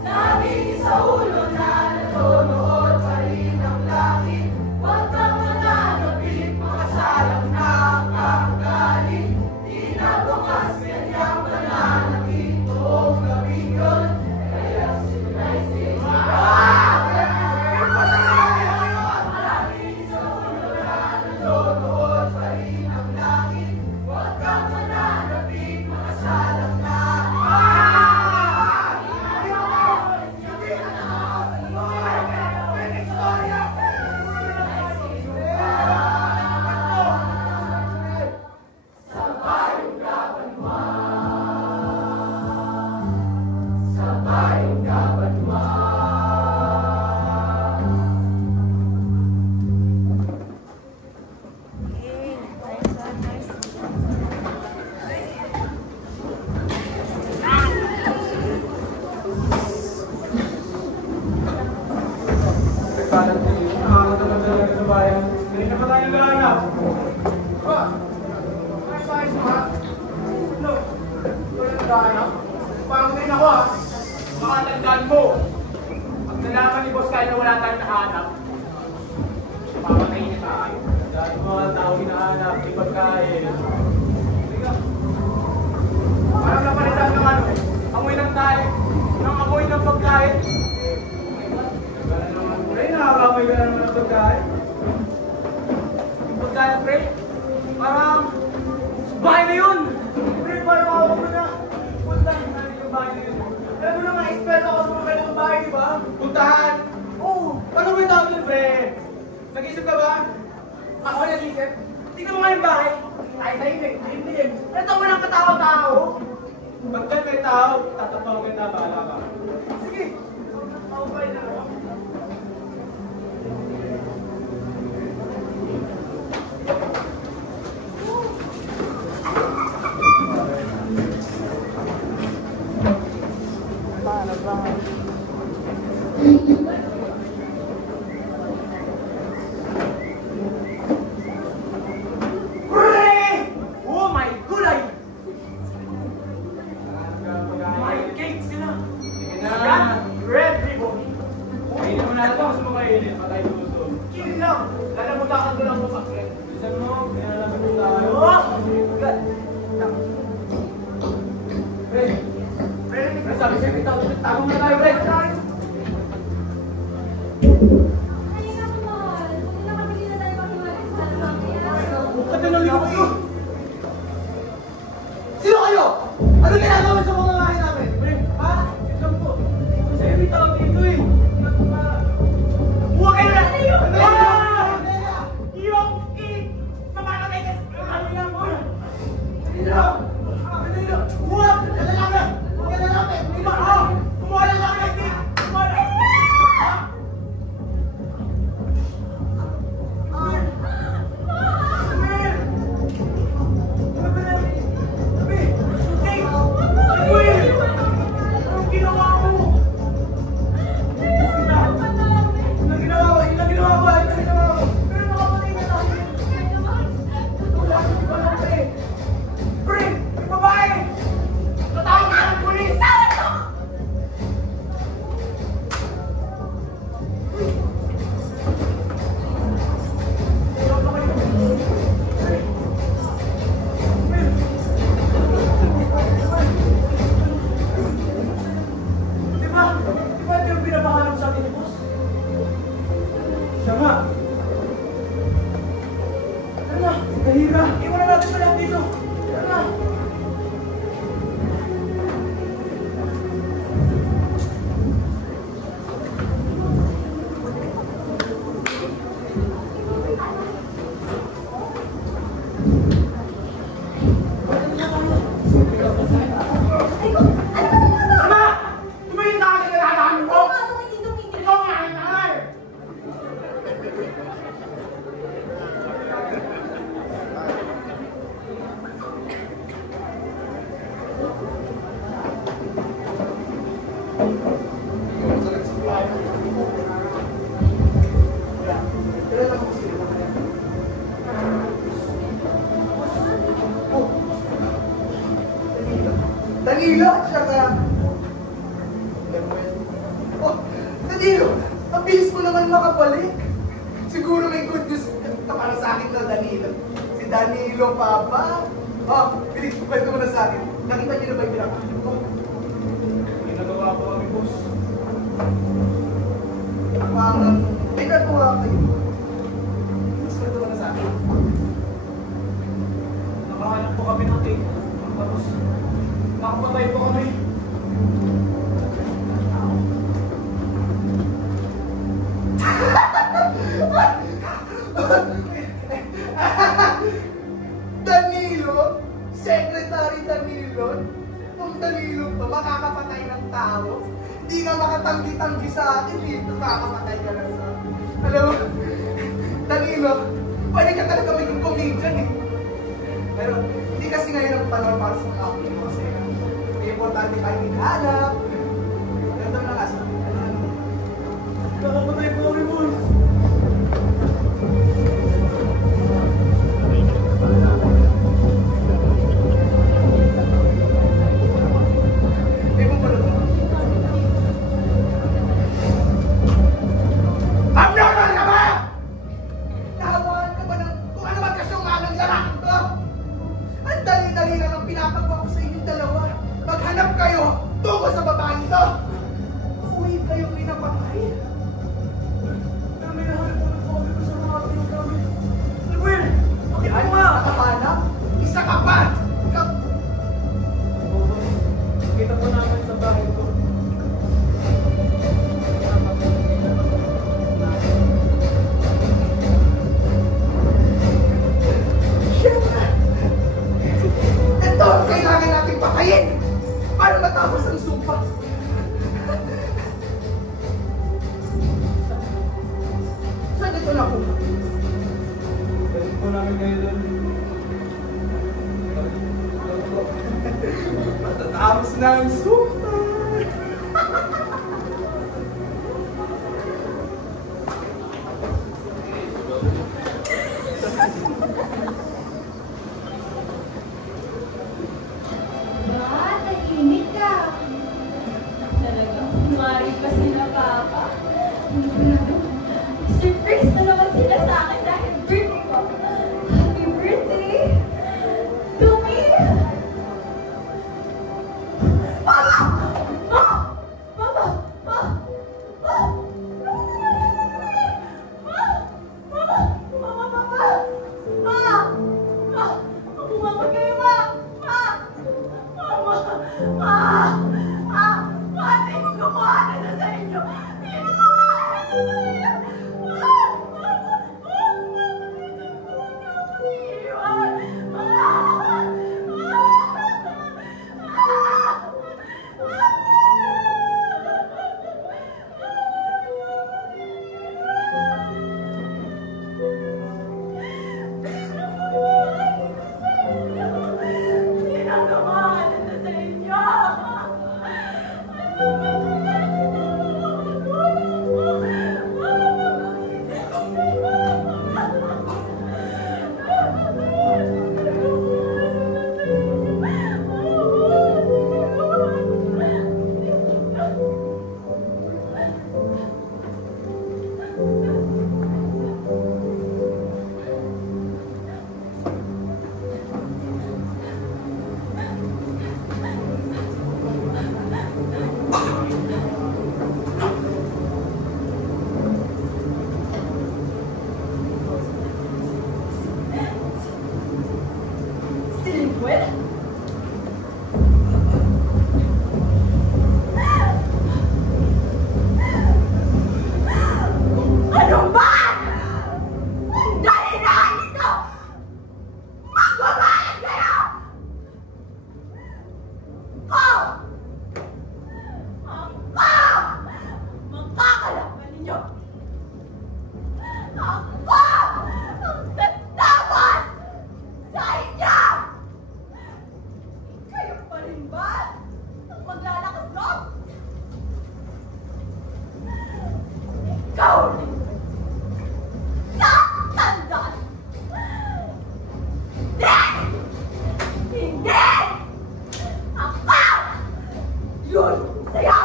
Lagi sa ulo na nanonood pa rin ang langit, huwag kang mananapit, makasalang na ang kakagalit. Di na bukas kanyang mananapit, noong gabing yun, kaya sila'y sinumpa. Lagi sa ulo na nanonood pa rin ang langit, huwag kang mananapit, makasalang na sa bayong Gabanwa, sa bayong Gabanwa. Nagkalat na yun. Nakakatalag talaga sa bayan. Hindi na pa tayo naghahanap. Ba? Ay, sa ayos mo ha? No. Wala naghahanap? Pangutin ako ha? Baka tandaan mo. Pag nalaman ni Boss Kyle na wala tayong nahanap, papatayin niya tayo. Dahil mga tao hinahanap, di pagkain. Sige. Parang napalitan ng ano, amoy ng tayo, ng amoy ng pagkain. Pre, nakakamoy ka na naman ng pagkain. Yung pagkain, pre, parang bahay na yun! Pre, parang ako mo na. Puntahan yung bahay na yun. Alam mo naman, expert ako sa mga ganitong bahay, di ba? Puntahan? Oo! Paano may tawag yun, pre? Nag-isip ka ba? Ako nag-isip? Tingnan mo nga yung bahay. Ay, tahimik, hindi. Ito mo lang katawa-tao. Pagka may tao, tatapawagan na, bahala ka. Sige. Ako ba yun na? Oh my gulay! My cake sila! Red ribbon! Kainin mo na ito, mas makainin, patay gusto. Kill lang! Lalamutaan ko lang mo sa cake. Bisan mo, pinalaman mo tayo. God! Red! Red! Sabi sa'yo, tago mo na tayo, Red! Halika mo, mahal. Kung nakabili na tayo pag-iwalis sa lamang Sino kayo? Ano ginagawa Danilo, tsaka... Oh, Danilo, ang bilis mo naman makabalik. Siguro may good news ka para sa akin na Danilo. Si Danilo, Papa. Oh, bilis, kwento mo na sa akin. Nakita niyo na ba yung pinakahanap ko? May nagawa po kami, boss. Parang, may nagawa kayo. Bilis, kwento mo na sa akin. Nakahanap po kami ng cake. Tapos, nakapatay po kami. Danilo? Secretary Danilo? Kung Danilo to, makakapatay ng tao. Hindi nga makatanggi-tanggi sa akin dito, makakapatay ka lang sa akin. Alam mo, Danilo, pwede ka talaga maging comedian eh. Pero, hindi kasi ngayon ang panahon para sa mga akin kasi may importante kayo hinahanap. Ganito na kasi. Nakapatay po kami, boss. Abnormal ka ba? Nahawakan ka ba ng kung ano man kasyungan ng lalaki ko? Ang dali-dali lang ang pinapagawa ko sa inyong dalawa. Maghanap kayo tungkol sa babaeng ito. Uwi kayong pinapatay. Kami nahanap po ng kami ko sa mga ating kami. Will! Bakit Yan, mo nga? nakahanap. Isa ka pa! Ikaw, Kita po namin sa bahay ko. ito ang kailangan natin patayin para matapos ang sumpa. Saan ito na po? Balik po namin kayo doon. Matatapos na ang sumpa. Ba, nag-init ka. Talaga, kumari pa sila, Papa. Surprise na naman sila sa akin dahil birthday ko. Happy birthday! To me! Mama! Mama! Mama! yun sa'yo!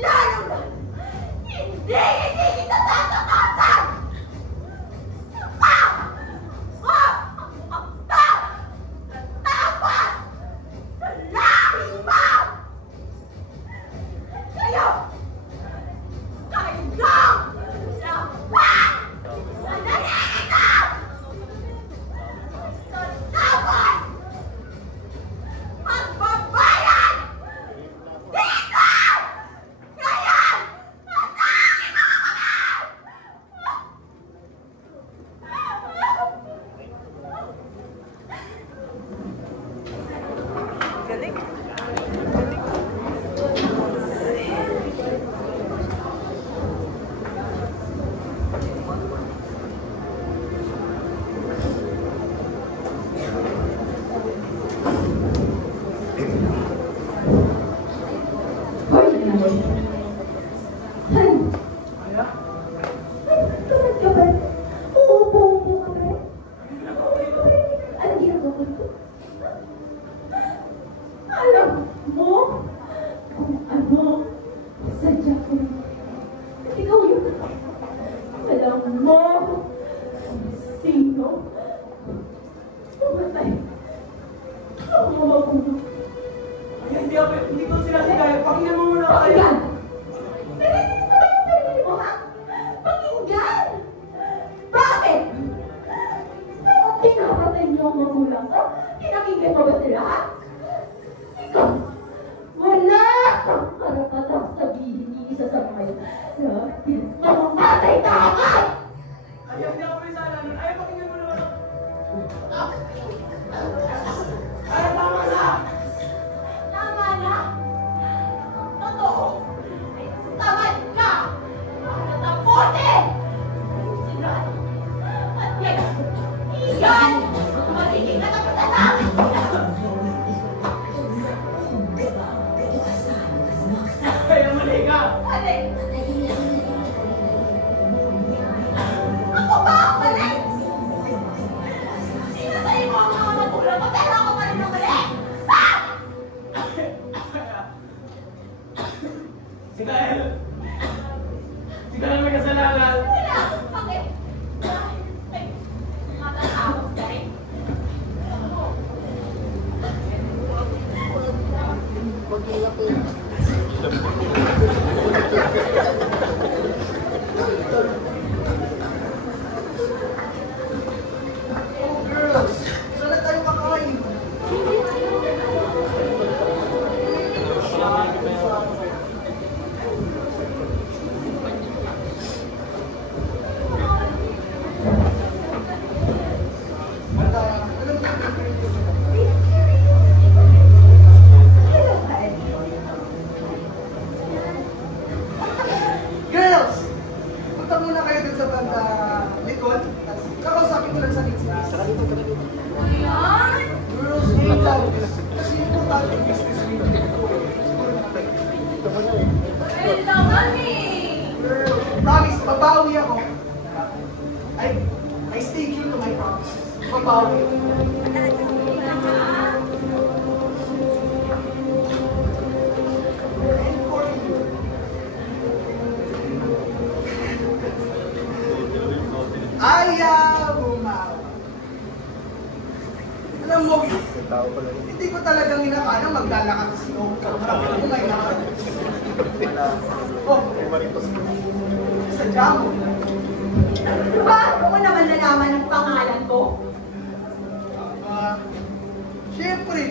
Lalo na, hindi kita tatakasan! Tapos, sa lahi mo! Kayo! Kailang lahat na naninikap! Tapos, magbabayan dito! Ngayon! Atake mo ako na! Hindi ko sila sigaya. Pakinggan mo muna ako kayo. Narinig mo ba yung sarili mo, ha? Pakinggan! Bakit? Nung pinapatay niyo ang magulang ko, pinakinggan mo ba sila, ha? Ikaw, wala kang karapatang sabihin ni isa sa mga yun na mamamatay ka agad! Ayaw, hindi ako may sana nun. Ayaw, pakinggan mo naman ako. Ayaw, tama na! Tama na! Totoo! Ay tamad ka! Para tapusin! Ayusin at yan ang magiging katapusan namin! Kaya mali ka! Mali! Ako ba ang mali? Sinasay mo ang mga magulang ko pero ako pa rin ang mali! Ha? Si Gael! Si Gael may kasalanan! Wala! Bakit? Dahil ay matatapos ka rin. Oh, girls! Saan na tayo kakain? Girls! Punta muna kayo dun sa banda likod. Tapos kakausapin ko lang sa business. Ayan! Girls, wait lang. Kasi importante yung business meeting ko. Siguro na kayo. Kailangan eh! Girls, promise, babawi ako. I stay true to my promises. Babawi. And for you, ayaw umawa. Alam mo, hindi ko talagang inakala maglalakas ako. Marami ako may nakal. Oh, sadya mo. Paano ko naman nalaman ang pangalan ko? Siyempre,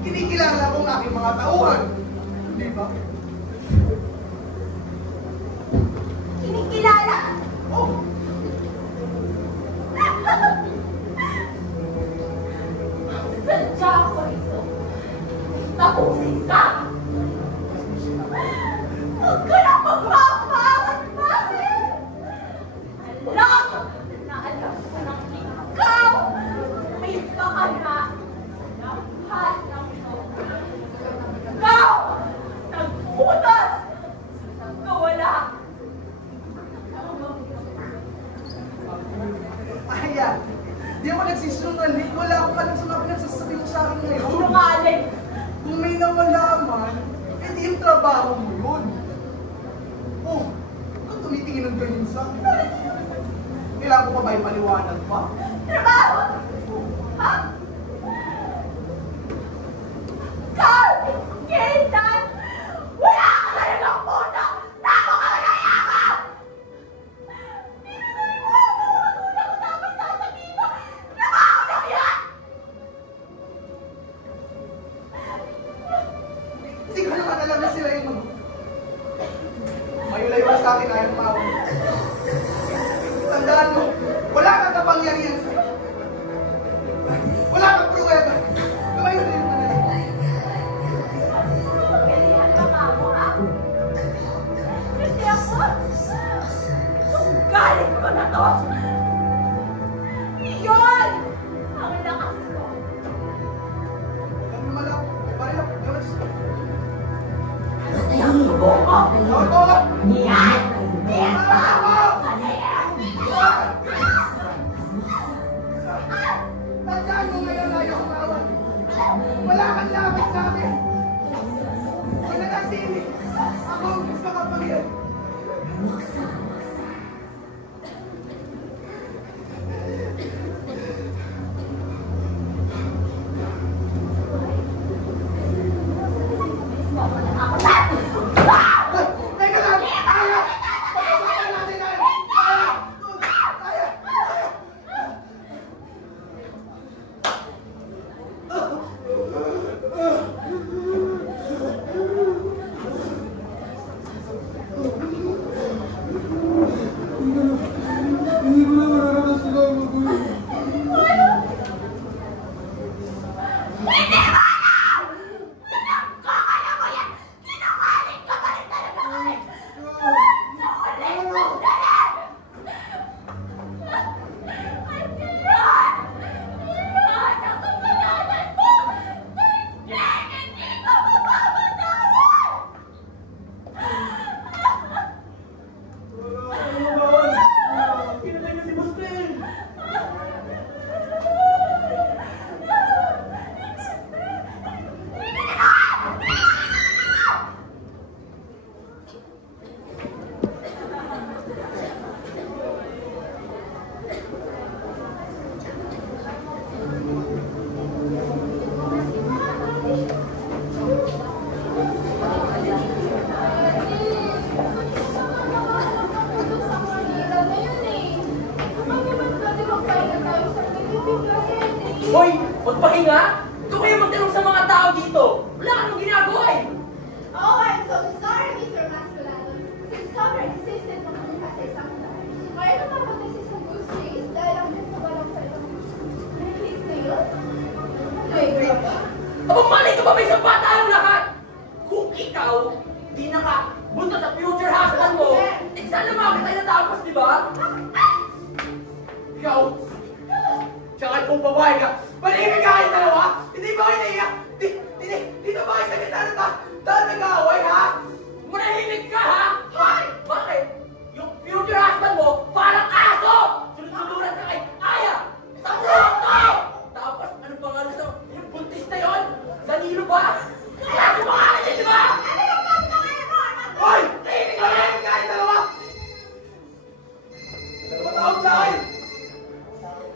kinikilala ko ang aking mga tauhan. Di ba? Kinikilala? Oh, Sadya ko ito. Tapusin ka! Huwag ka na magmamawat, bakit? Alam na alam ko ng ikaw may pakana sa lahat ng ito. Ikaw! Nagputos! Nagkawala! ayan. Di ako nagsisunod. Wala akong alam sa mga pinagsasabi mo sa akin ngayon. Sinungaling! Kung may nawala trabaho mo yun. Oh, ang tumitingin ng ganyan sa akin. Kailangan ko pa ba ipaliwanag pa? Trabaho? Ha? Carl! Kailan? Wala ka na rin ang puno! Tama ka na yaman! Pinanay mo ang mga magulang ko tapos sasabihin mo, trabaho na yan! Hindi ko naman alam na sila yung mayo-layo sa akin ayaw mao. Tandaan mo, wala kang kapangyarihan sa'yo. Wala kang pruweba. Lumayo na yung manay. Magalingan pa nga mo, ha? Kasi ako, galit ko na to! Iyon! Ang lakas ko! Huwag naman lang. Pareho. Ang ibo ko! Ito! Yan! Yan pa ako! Tandaan mo ngayon na yung kawan. Wala kang lapit sa akin. Mananatili. Ako ang gusto kapangyarihan. Teka lang! Ayaw! Pag-usapan natin na! Ayaw! Ayaw! Hindi mo na mararanas sila ang magulang. Hindi mo alam! Pinagkakala ko yan! Sinungaling ka pa rin talaga ulit! Sulit! At yan! Yan ang kasalanan mo! Hindi ka mapapatayan! Pinatay na si Bostel! Hoy! Magpahinga! Ito kayo magtanong sa mga tao dito! Wala ka nang ginagawa eh! Oh, I'm so sorry, Mr. Masculano. Kasi sobrang insistent mo kami kasi isang dahil. Kaya namamatay si isang goose chase dahil ang sa walang sa itong release na yun. Wait. Abang mali ka ba may sapat tayong lahat? Kung ikaw, di nakabunta sa future husband mo, eh sana makakita na tapos, di ba? Ikaw! Tsaka kung babae ka, malibig ka kayo dalawa! Hindi ba kayo naiiyak? Dito ba kayo sa gitna ng dahil nag-aaway, ha? Manahimik ka, ha? Hoy! Bakit? Yung future husband mo, parang aso! Sunod-sunuran ka kay Aya! Sa pronto! Tapos, ano pa nga sa yung buntis na yun? Danilo ba? Klase mo nga rin, di ba? Hoy! Malibig ka kayo dalawa! Tumatawag sa akin!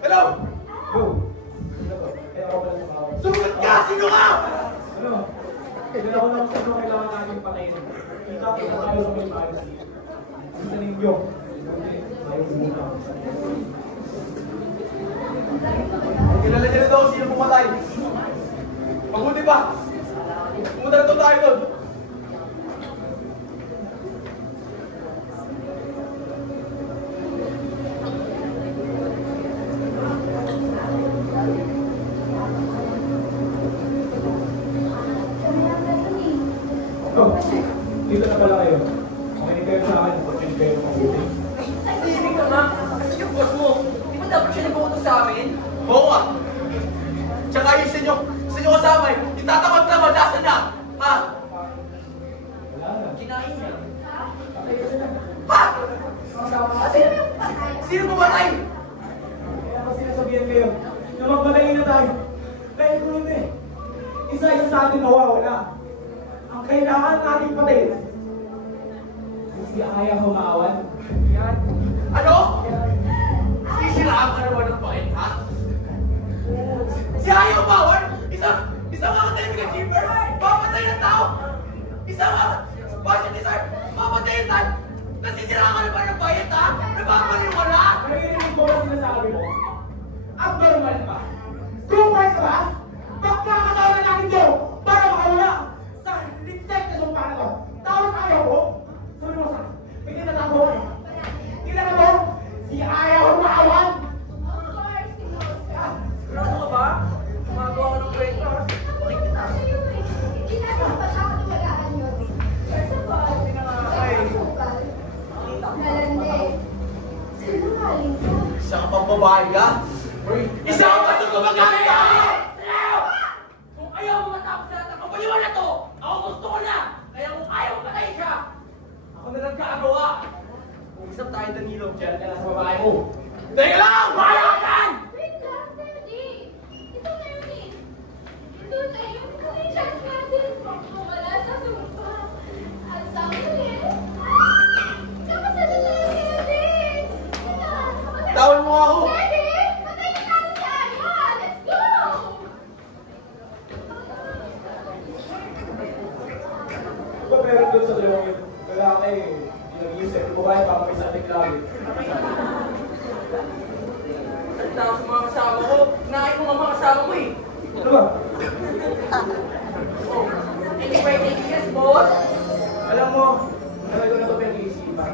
Hello! Sumunod ka! Sino ka? Ano? Kailan ako lang sa ano kailangan natin patayin. Kita ko na tayo sa may maayos. Isa ninyo. Ayaw bumuka. Kilala niya na daw sino pumatay. Mabuti pa! Pumunta na tayo doon. Dito na pala kayo. Makinig kayo sa akin. Makinig kayo mabuti. Nanahimik ka nga. Kasi yung boss mo, di ba dapat siya nagpupunta sa amin? Oo nga. Tsaka yung sa inyo kasama eh. Itatamad-tamad, asan na? Ha? Wala na. Kinain niya. Ha? Sino pumatay? Kaya kasi nasabihan kayo na magpatayin na tayo. Dahil kung hindi, isa-isa sa atin nawawala. Ang kailangan nating patayin. Si Aya Humawan. Yan. Ano? Sisiraan ka naman ng bait, ha? Si Ayaw Power, isang academic achiever, papatay ng tao. Isang budget design, papatay ng tao. Nasisiraan ka naman ng bait, ha? Napapaliwala. Narinig mo ang sinasabi mo? Abnormal ba? Kupal ka ba? Pagkakatawa natin ito para makawala sa detect na sumpa na ito. Tawag ayaw ko. Sabi mo sa may tinatago ko. Kailangan mo si Ayaw Humawan. Sigurado ka ba? Gumagawa ka ng kwento, ha? Bakit kita? Hindi na dapat ako tumagaan yun. First of all, Malande. Sinungaling ka. Isang pambabae ka? Isang pasok kumagaya ka! Kung ayaw mo matapos lahat ng kapaliwan na to, ako gusto ko na! Kaya kung ayaw mo patayin siya, ako na nagkagawa! Kung isang tayo Danilo, dyan ka na sa babae mo. Teka lang! Ayaw yan! Wait lang, Daddy. Ito na yun eh. Ito na yung chance natin. Wala sa sumpa. At sa akin, kapasada na yung Daddy. Tawag mo ako! Daddy! Patayin natin si Aya! Let's go! Diba meron doon sa dalawang yun? Kailangan eh, nag-iisip. Yung babae pa kami sa ating lagi. Salita ako sa mga kasama ko, nakay ko mga kasama mo eh! Ano ba? Oh, hindi ba yung yes, boss? Alam mo, talaga na ito pinag-iisipan.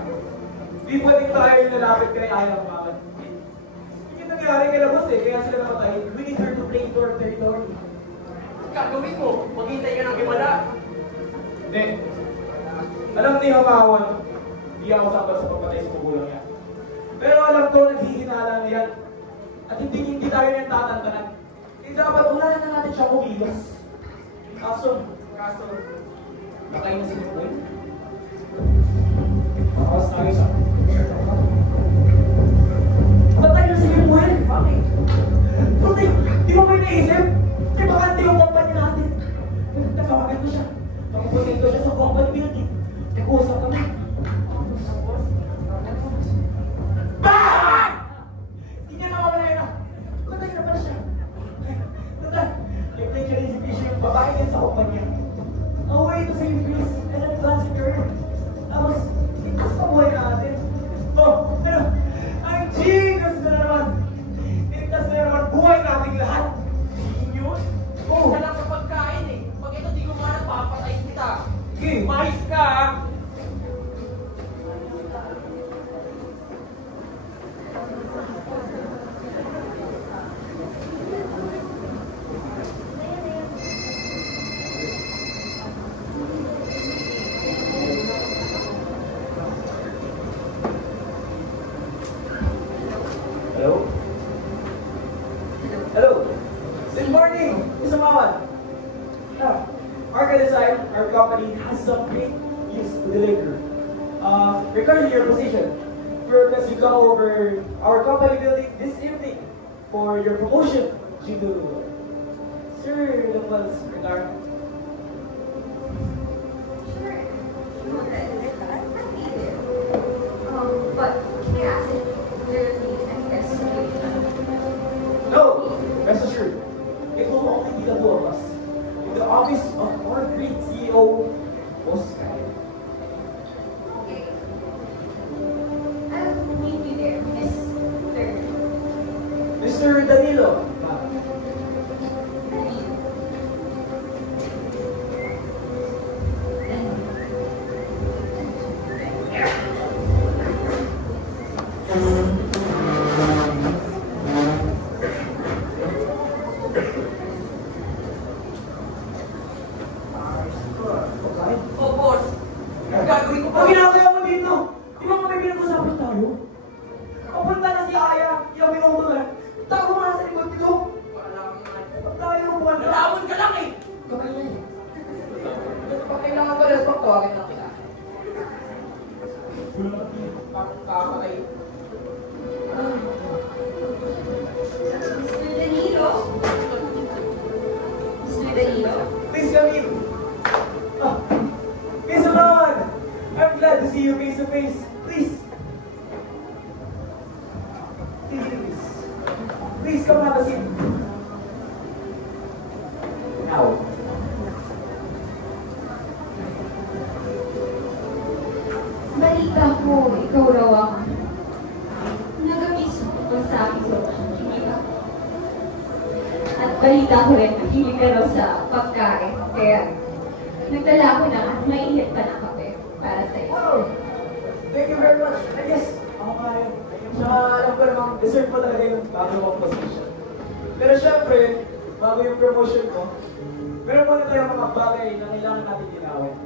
Di pwedeng tayo yung nalapit kay Aya Humawan. Hindi yung nangyari kay Labos eh, kaya sila napatay. We need her to play to our territory. Gagawin mo, maghintay ka ng himala. Hindi. Alam ni Humawan, hindi ako sapat sa pagpatay sa magulang niya. Pero alam ko, naghihinala na yan. At hindi tayo niyang tatantanan. Hindi dapat unahin na natin siya kumilos. Kaso, nakain na si Nicole. Makawas tayo sa... Patay na si Nicole! Bakit? Patay! Di ba may naisip? Di ba kante yung company natin? Nagkakagat ko siya. Pagputin ko siya sa company building. Nag-uusap kami. Bang! Hindi niya nakawala yun ah. Patay na pala siya. Total, nag-play siya rin si Fisher yung babae din sa kumpanya. Away ito sa yung Chris, and advance in your head. Tapos, itas pa buhay natin. Oh, ano? Ang genius na naman! Itas na naman buhay natin lahat! Genius? Oh. Isa lang sa pagkain eh. Pag ito di gumana, papatayin kita. Okay. Mais ka ha? Hello? Hello? Good morning, Ms. Humawan. Arca Design, our company, has some great news to deliver. Regarding your position, we're request you come over our company building this evening for your promotion due to Sir Lamal's retirement. Sure. But can I ask if there will be any explanation? No, rest assured, it will only be the two of us. In the office of our great CEO, Boss Kai. Okay. I'll meet you there, Mr. Mr. Danilo. Danilo. see you face to face. Please. Please. Please, come have a seat. Now. Balita ko, ikaw raw ang nagamis ko sa akin ko. Hindi ba? At balita ko rin, mahilig ka raw sa pagkain. Kaya, nagdala ko na mainit pa ng kape para sa'yo. Oh, thank you very much. I guess, ako nga yun. Tsaka alam ko namang deserve mo talaga yung bago mong position. Pero syempre, bago yung promotion ko, meron muna tayong mga bagay na kailangan natin ginawin.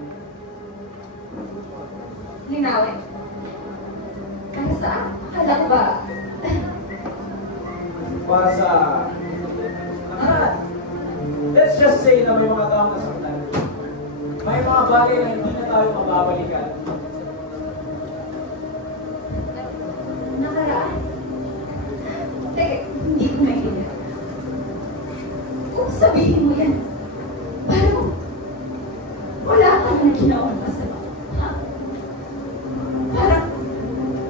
Linawin. Ano saan? Akala ko ba? Para sa... let's just say na may mga taong nasaktan. May mga bagay na hindi na tayo mababalikan. Nakaraan? Teka, hindi ko maintindihan. Kung sabihin mo yan, parang wala ka na ginawang masama. Ha?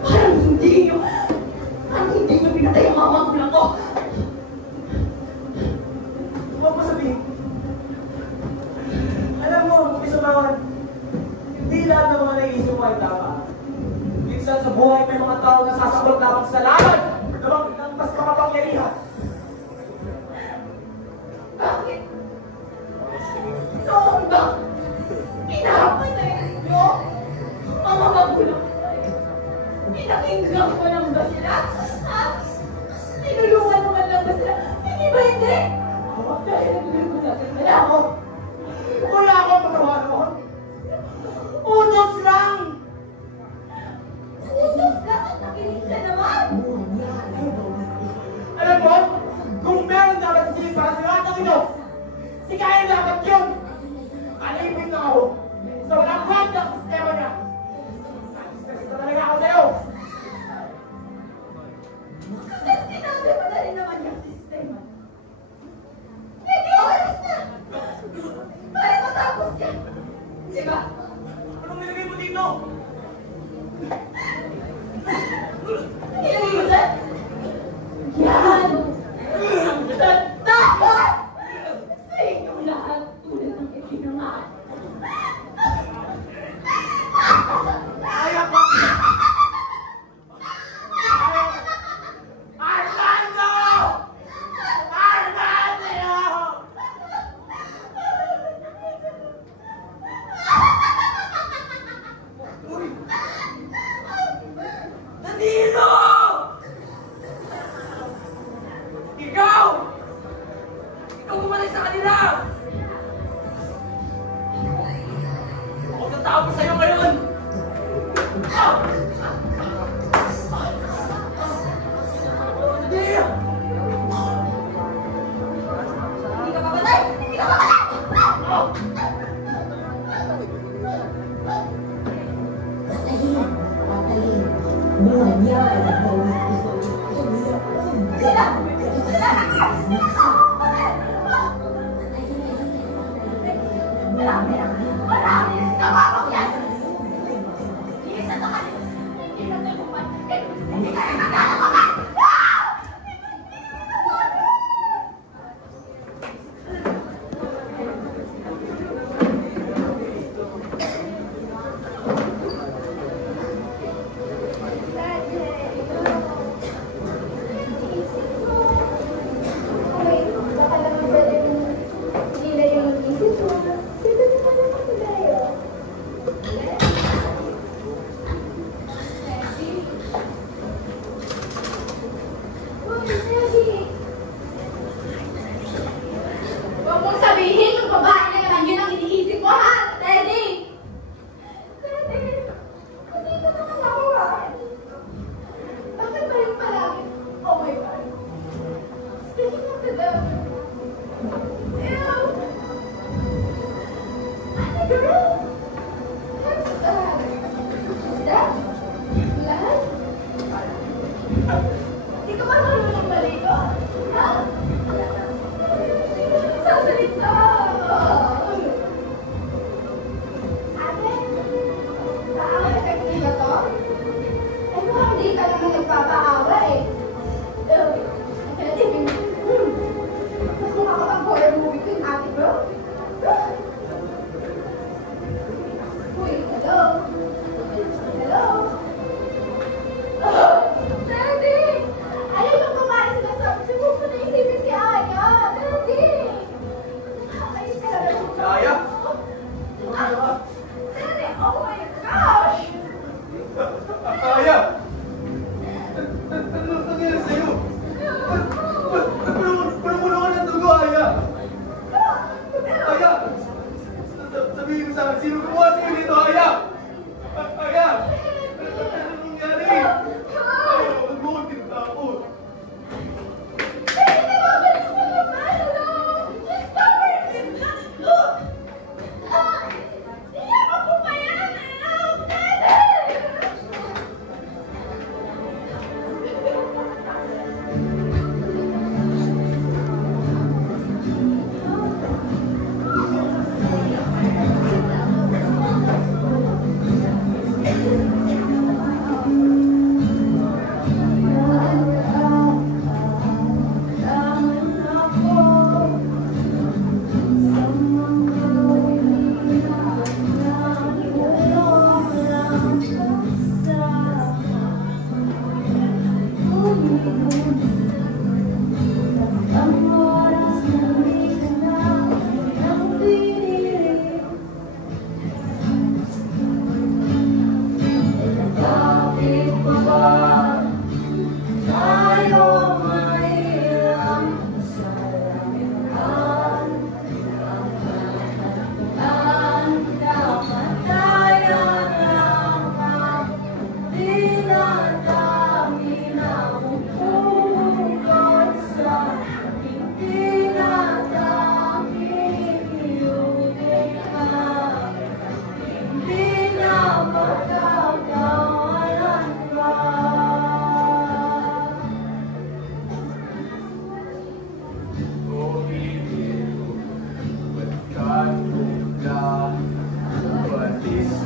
Parang hindi nyo pinatay ang mga magulang ko. Huwag mo sabihin. Alam mo, kumisabangan, hindi lahat ng mga naisip mo ay tama. Minsan sa buhay may mga tao na sasabot lamang sa laban ng mas makapangyarihan. Bakit? Noon ba? Pinapatay nyo? Mga magulang. Pinakinggan ko lang ba sila? Ha? Tinulungan naman lang ba sila? Hindi ba hindi? Dahil naglulungo natin wala ako. Wala akong magawa noon. Utos lang! Utos lang at nakinig ka naman. Alam mo, kung meron dapat silip para sa lahat ng ito, si Kaya dapat yun! Kalipin lang ako sa walang kwenta ang sistema niya. Nag-stress na talaga ako sa'yo! Kasi sinabi mo na rin naman yung sistema. Hindi oras na! Para matapos yan! Di ba? Anong nilagay mo dito? Nilagay mo dyan? Yan! Ang tatakot! Sa inyong lahat tulad ng ikinangaan. Kaya pa! Armando! Armando! Uy! Danilo! Ikaw! Ikaw bumalik sa kanila! Ako tatapos sa'yo ngayon! Ah! Hindi! Hindi ka papatay! Hindi ka papatay! Sila! Marami kababang yan! Isa sa kanila! Hindi na tulungan! Hindi ka rin magkakaman! Huwag mong sabihin yung babae na yan, yun ang iniisip ko, ha? Teddy! Teddy, hindi ka naman nakuhaan. Bakit ba yung palagi? Oh my God. Speaking of the devil. Ew! Ate girl! Is that blood? Hindi ka ba marunong maligo? Ha? Sasalita! Ate! Taawa na kayo nila. niyo sa akin, sino gumawa sa inyo nito, Aya? Aya! Ano nangyari? Aya, huwag mo akong tinatakot.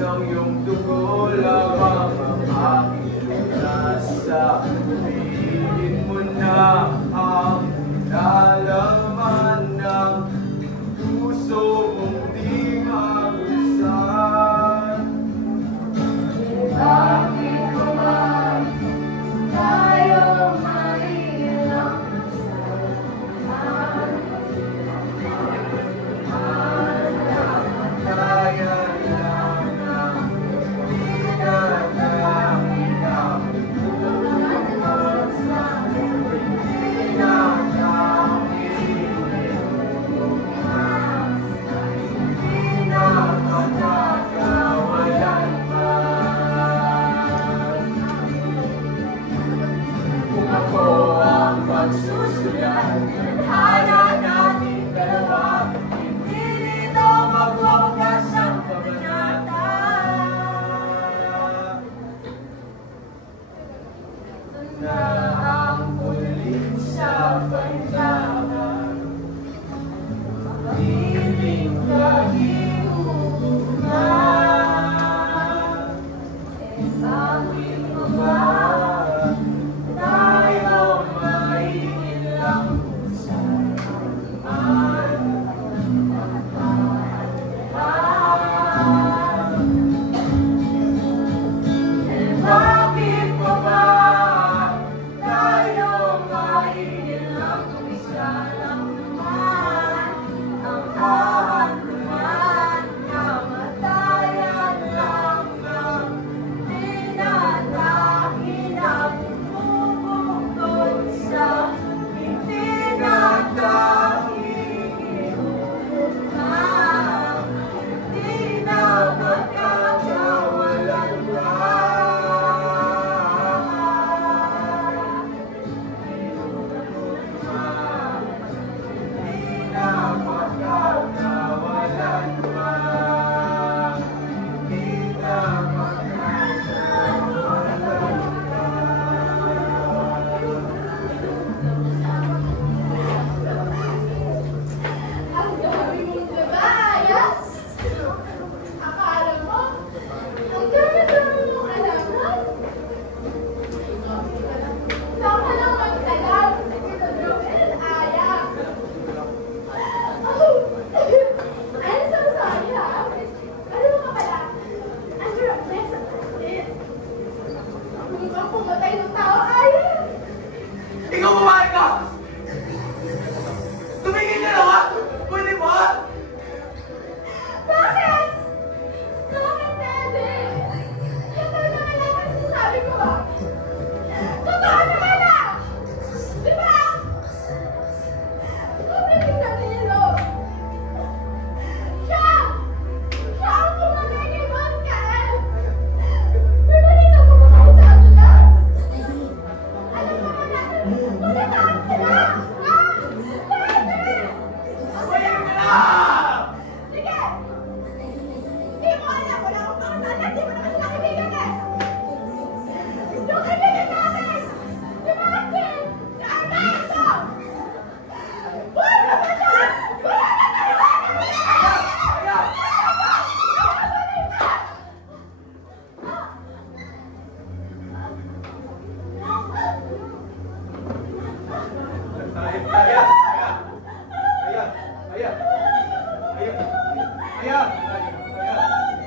Ang iyong dugo lamang ang aking nasa. Sabihin mo na ang nalaman ng puso mong di magusan. Bakit ko ba tayo mailang Kaya lang ang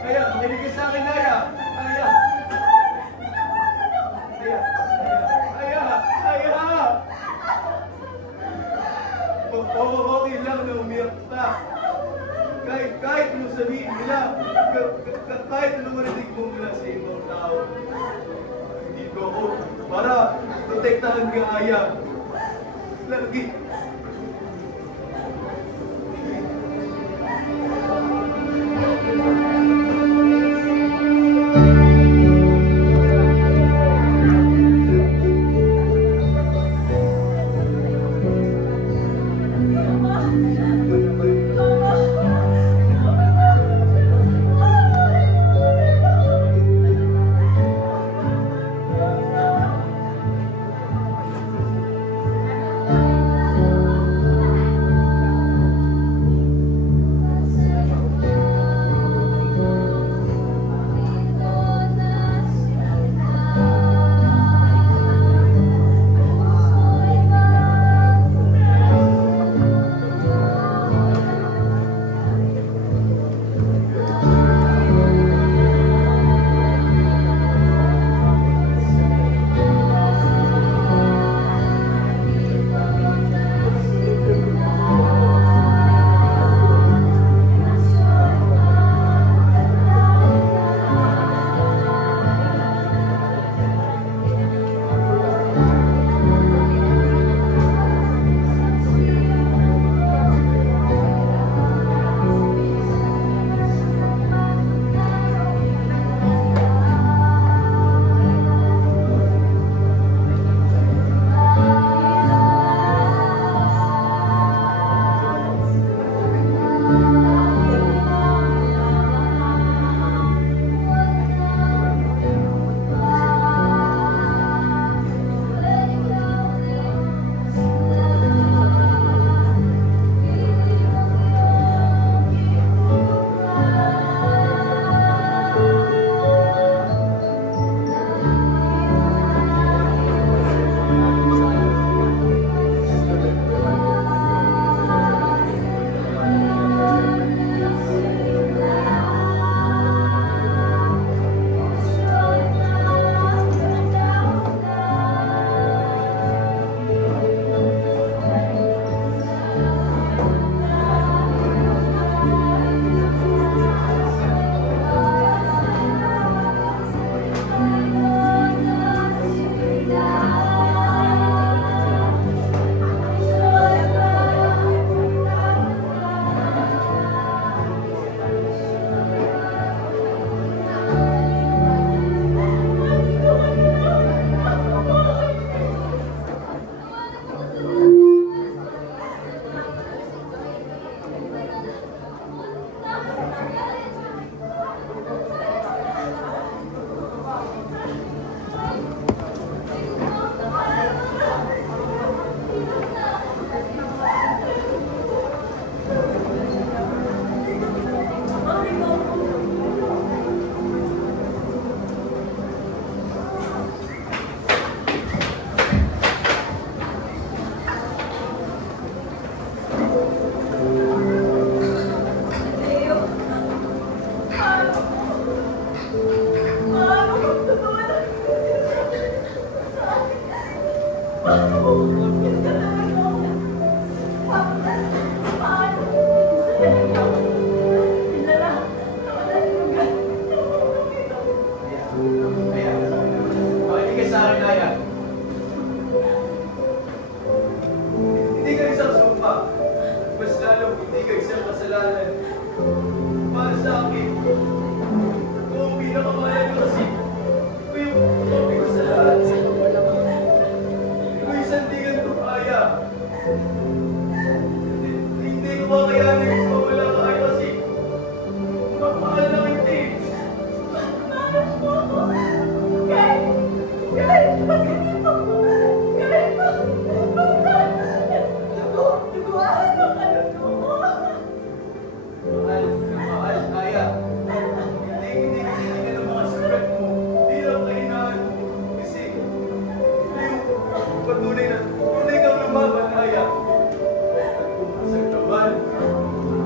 Aya, makinig ka sa akin, Aya. Aya. Okay lang na umiyak ka. Kahit anong sabihin nila, kahit anong marinig mo mula sa ibang tao, hindi ko ako para protektahan ka, Aya. Lagi.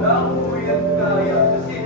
Wala akong uwi at kaya kasi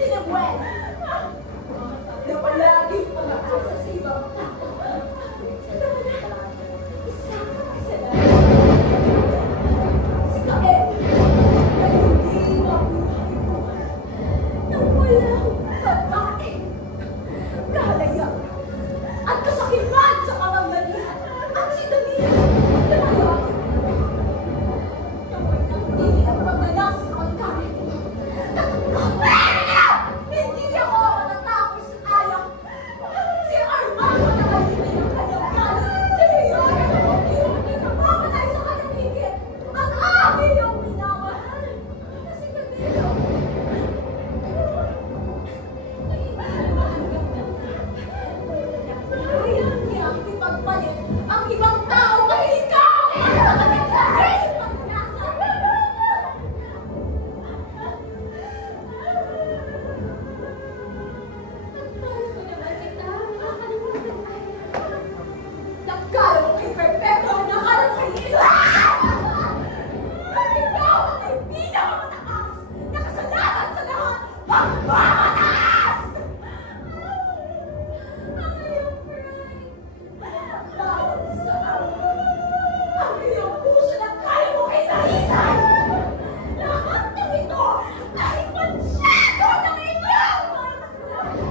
si Lemuel, na palaging umaasa sa ibang tao. Isang kasalanan. Si Kael, na hindi mabuhay-buhay, na walang babae, kalayang, at kasakiman sa kamangyarihan, at si David, na mayaman, na walang tingin ang pagdalas sa pagkain. Hindi ako matatapos sa ayak. Si Armando na kalipin ang kanyang kanan. Si Leona na mag-iwan na namamatay sa kanyang higit. At akin yung minamahal. Kasi Cadillo, kaya niyang ipagpalit ang ibang tao pati ikaw para sa kanyang sariling pagkanasan. Mahal ko naman kita, nakakalimutan ay. Nakala mo kay Perfecto, nakala mo kay Ila! At ikaw ang pinakamataas na kasalanan sa lahat, pagmamataas! Ang iyong pride, bawat sa ang iyong puso na kaya mo kay Naisay! Lahat ng ito ay pansyado ng iyong mga kasalanan!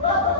Bakit?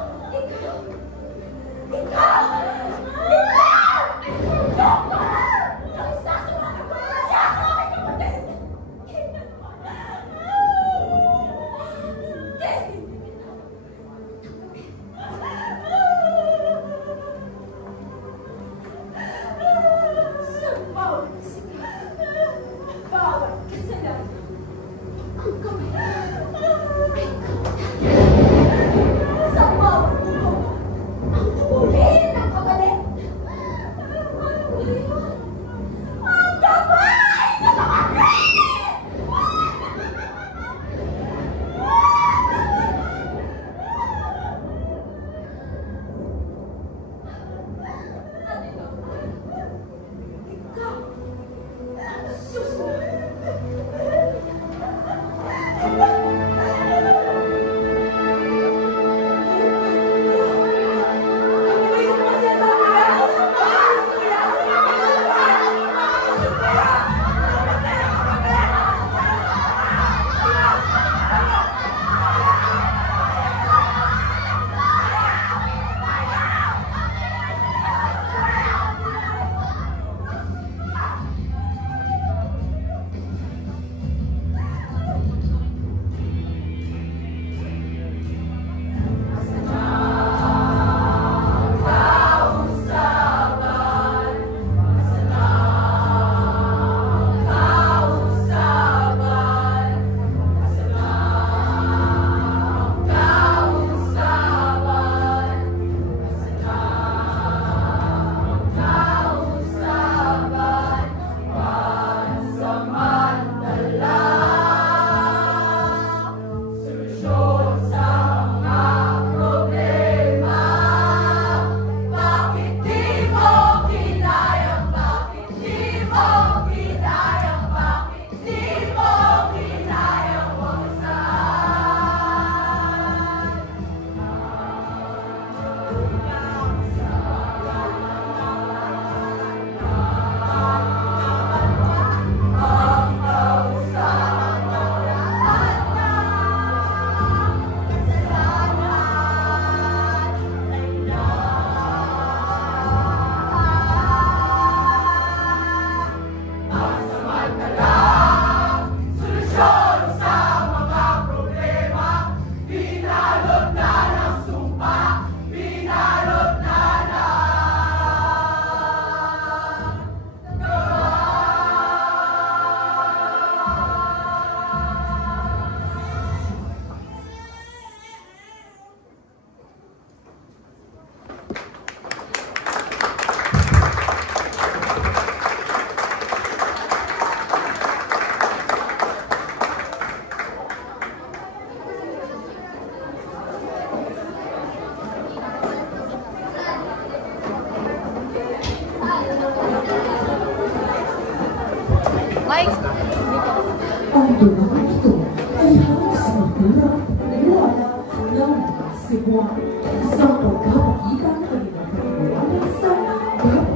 naturang ito ay halos natura wala ng Cebuano. Isang pagkakakita ng kanilang pagkakawala sa dapat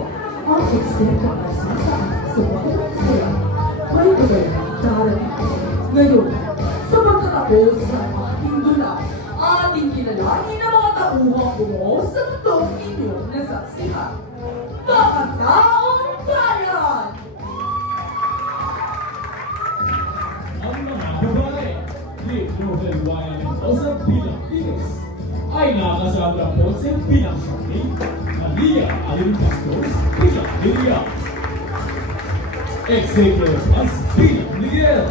ang eksento na sasaan sa walang sila may pagkakataran ito. Ngayon, sa pagkatapos ng ating dula, ating kinalanin ang mga tauhang bumuo sa totoong inyong nasaksihan. Mga taong bayan! Ang mga babae, live Northern Wyoming o sa Pilipinas, ay nakasama po sa Pinang-Shakti, Malia Alim-Castos, Pinang-Lilia. Executive as Pinang-Miguel.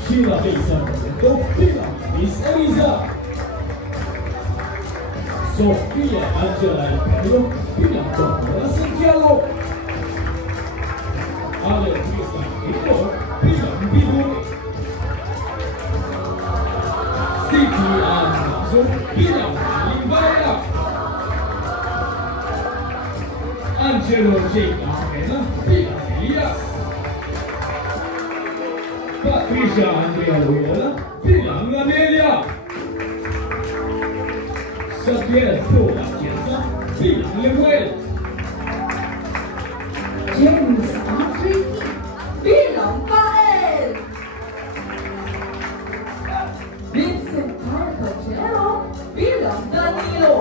Sheila Bason, Pinang-Miss Eliza. Sofia Angela Pedro, Pinang-Doctora Santiago. Ale Crista Ito, Pinang-Biduri. Siti Annazo, Pinang-Limbaya. Angelo J. Arena, Pinang-Elias. Patricia Andrea Loyola, Pinang-Amelia. Xavier Flora Atienza, Pinang-Lemuel. James Andre Pinang-Kael. Vincent Carcachero Pinang-Danilo.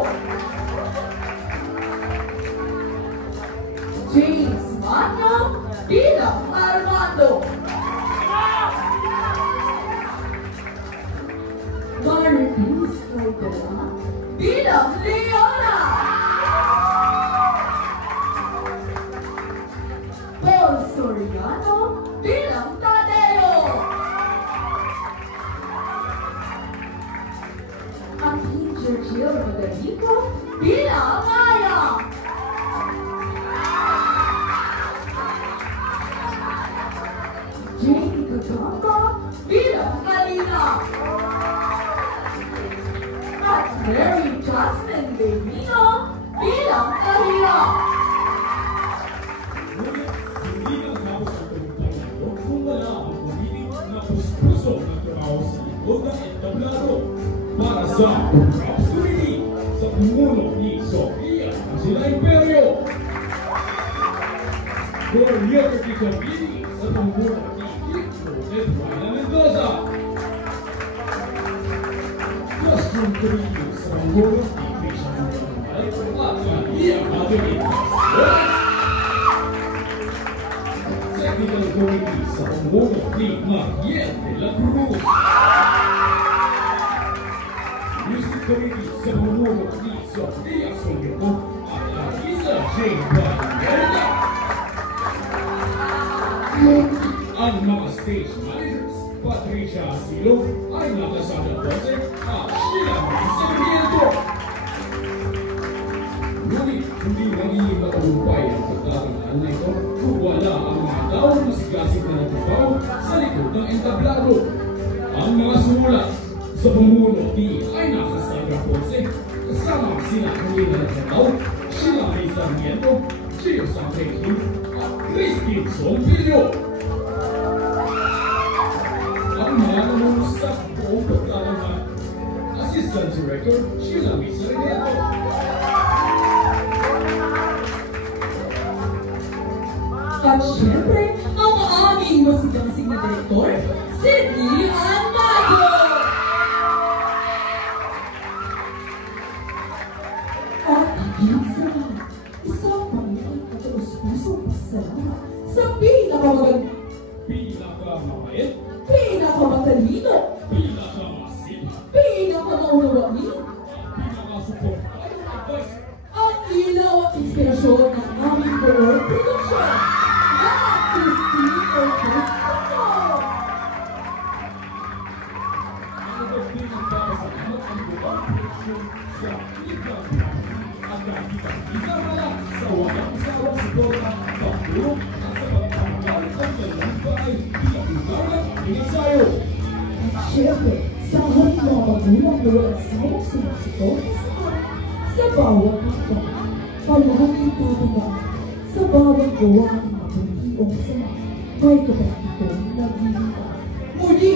James Manyo Pinang-Armando. Marlis Cordova Pinang-Leona. Paul Soriano Pinang-Tadeo. Aking Georgio Rodrigo Pinang-Aya. Jamie Kagamba Pinang-Kalina. At Mary Jasmine Bevino Pinang-Kahira. Ngunit hindi ng house ang pagpapalito kung wala ang pumili na puso ng trabaho sa likod ng entablado para sa Props Committee sa pumuno ni Sofia Angela Imperio. Choreography Committee sa pumuno ni Victor Edwana Mendoza. Costume Committee sa pumuno ni Christian Montalbay at Maria Madeline Flores. Technical Committee sa pumuno ni Mariel de la Cruz. Music Committee sa pumuno ni Sofia Soñoco at Larissa Jane Balinera. Ang mga stage managers, Patricia Asilo, ay nakasada Jose at Sheila Sarmiento. Ngunit hindi magiging matagumpay ang pagkakataan na ito kung wala ang mga taong masigasig na nagtrabaho sa likod ng entablado. Ang mga sumulat sa pumuno ni ay nakasada Jose kasama sina Camila Nagkataw, Sheila May Sarmiento, Gio Santejo at Christine Sompillo. Ang mga nanunusap buong pagkakataan, Assistant Director Sheila May Sarmiento. At syempre, ang aming masigangsing na direktor, Sydney Anmayo! At higit sa lahat, isang Panginoon kataus-pusong pasalamat sa Pinakamabait, pinakamatalino, pinakamasipag, pinakamaunawain, pinakasuportayong advice, at ilaw at inspirasyon ng aming buong produksyon na Christine Ortiz Pato. ang naging nagpapasalamat ang buong produksyon sa Ibang ang nakikitang isa pala sa walang sawang suporta, pagtulong at sa pagpapagawa ng kanilang bahay bilang lugar ng ating ensayo. At syempre, sa aking mga magulang na walang sawang sumusuporta sa akin sa bawat hakbang, palaging tatanda sa bawat gawa ng mga pagkiong sama may kapatid kong naghihintay. Muli!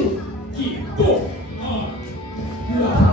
Ito ang lahat.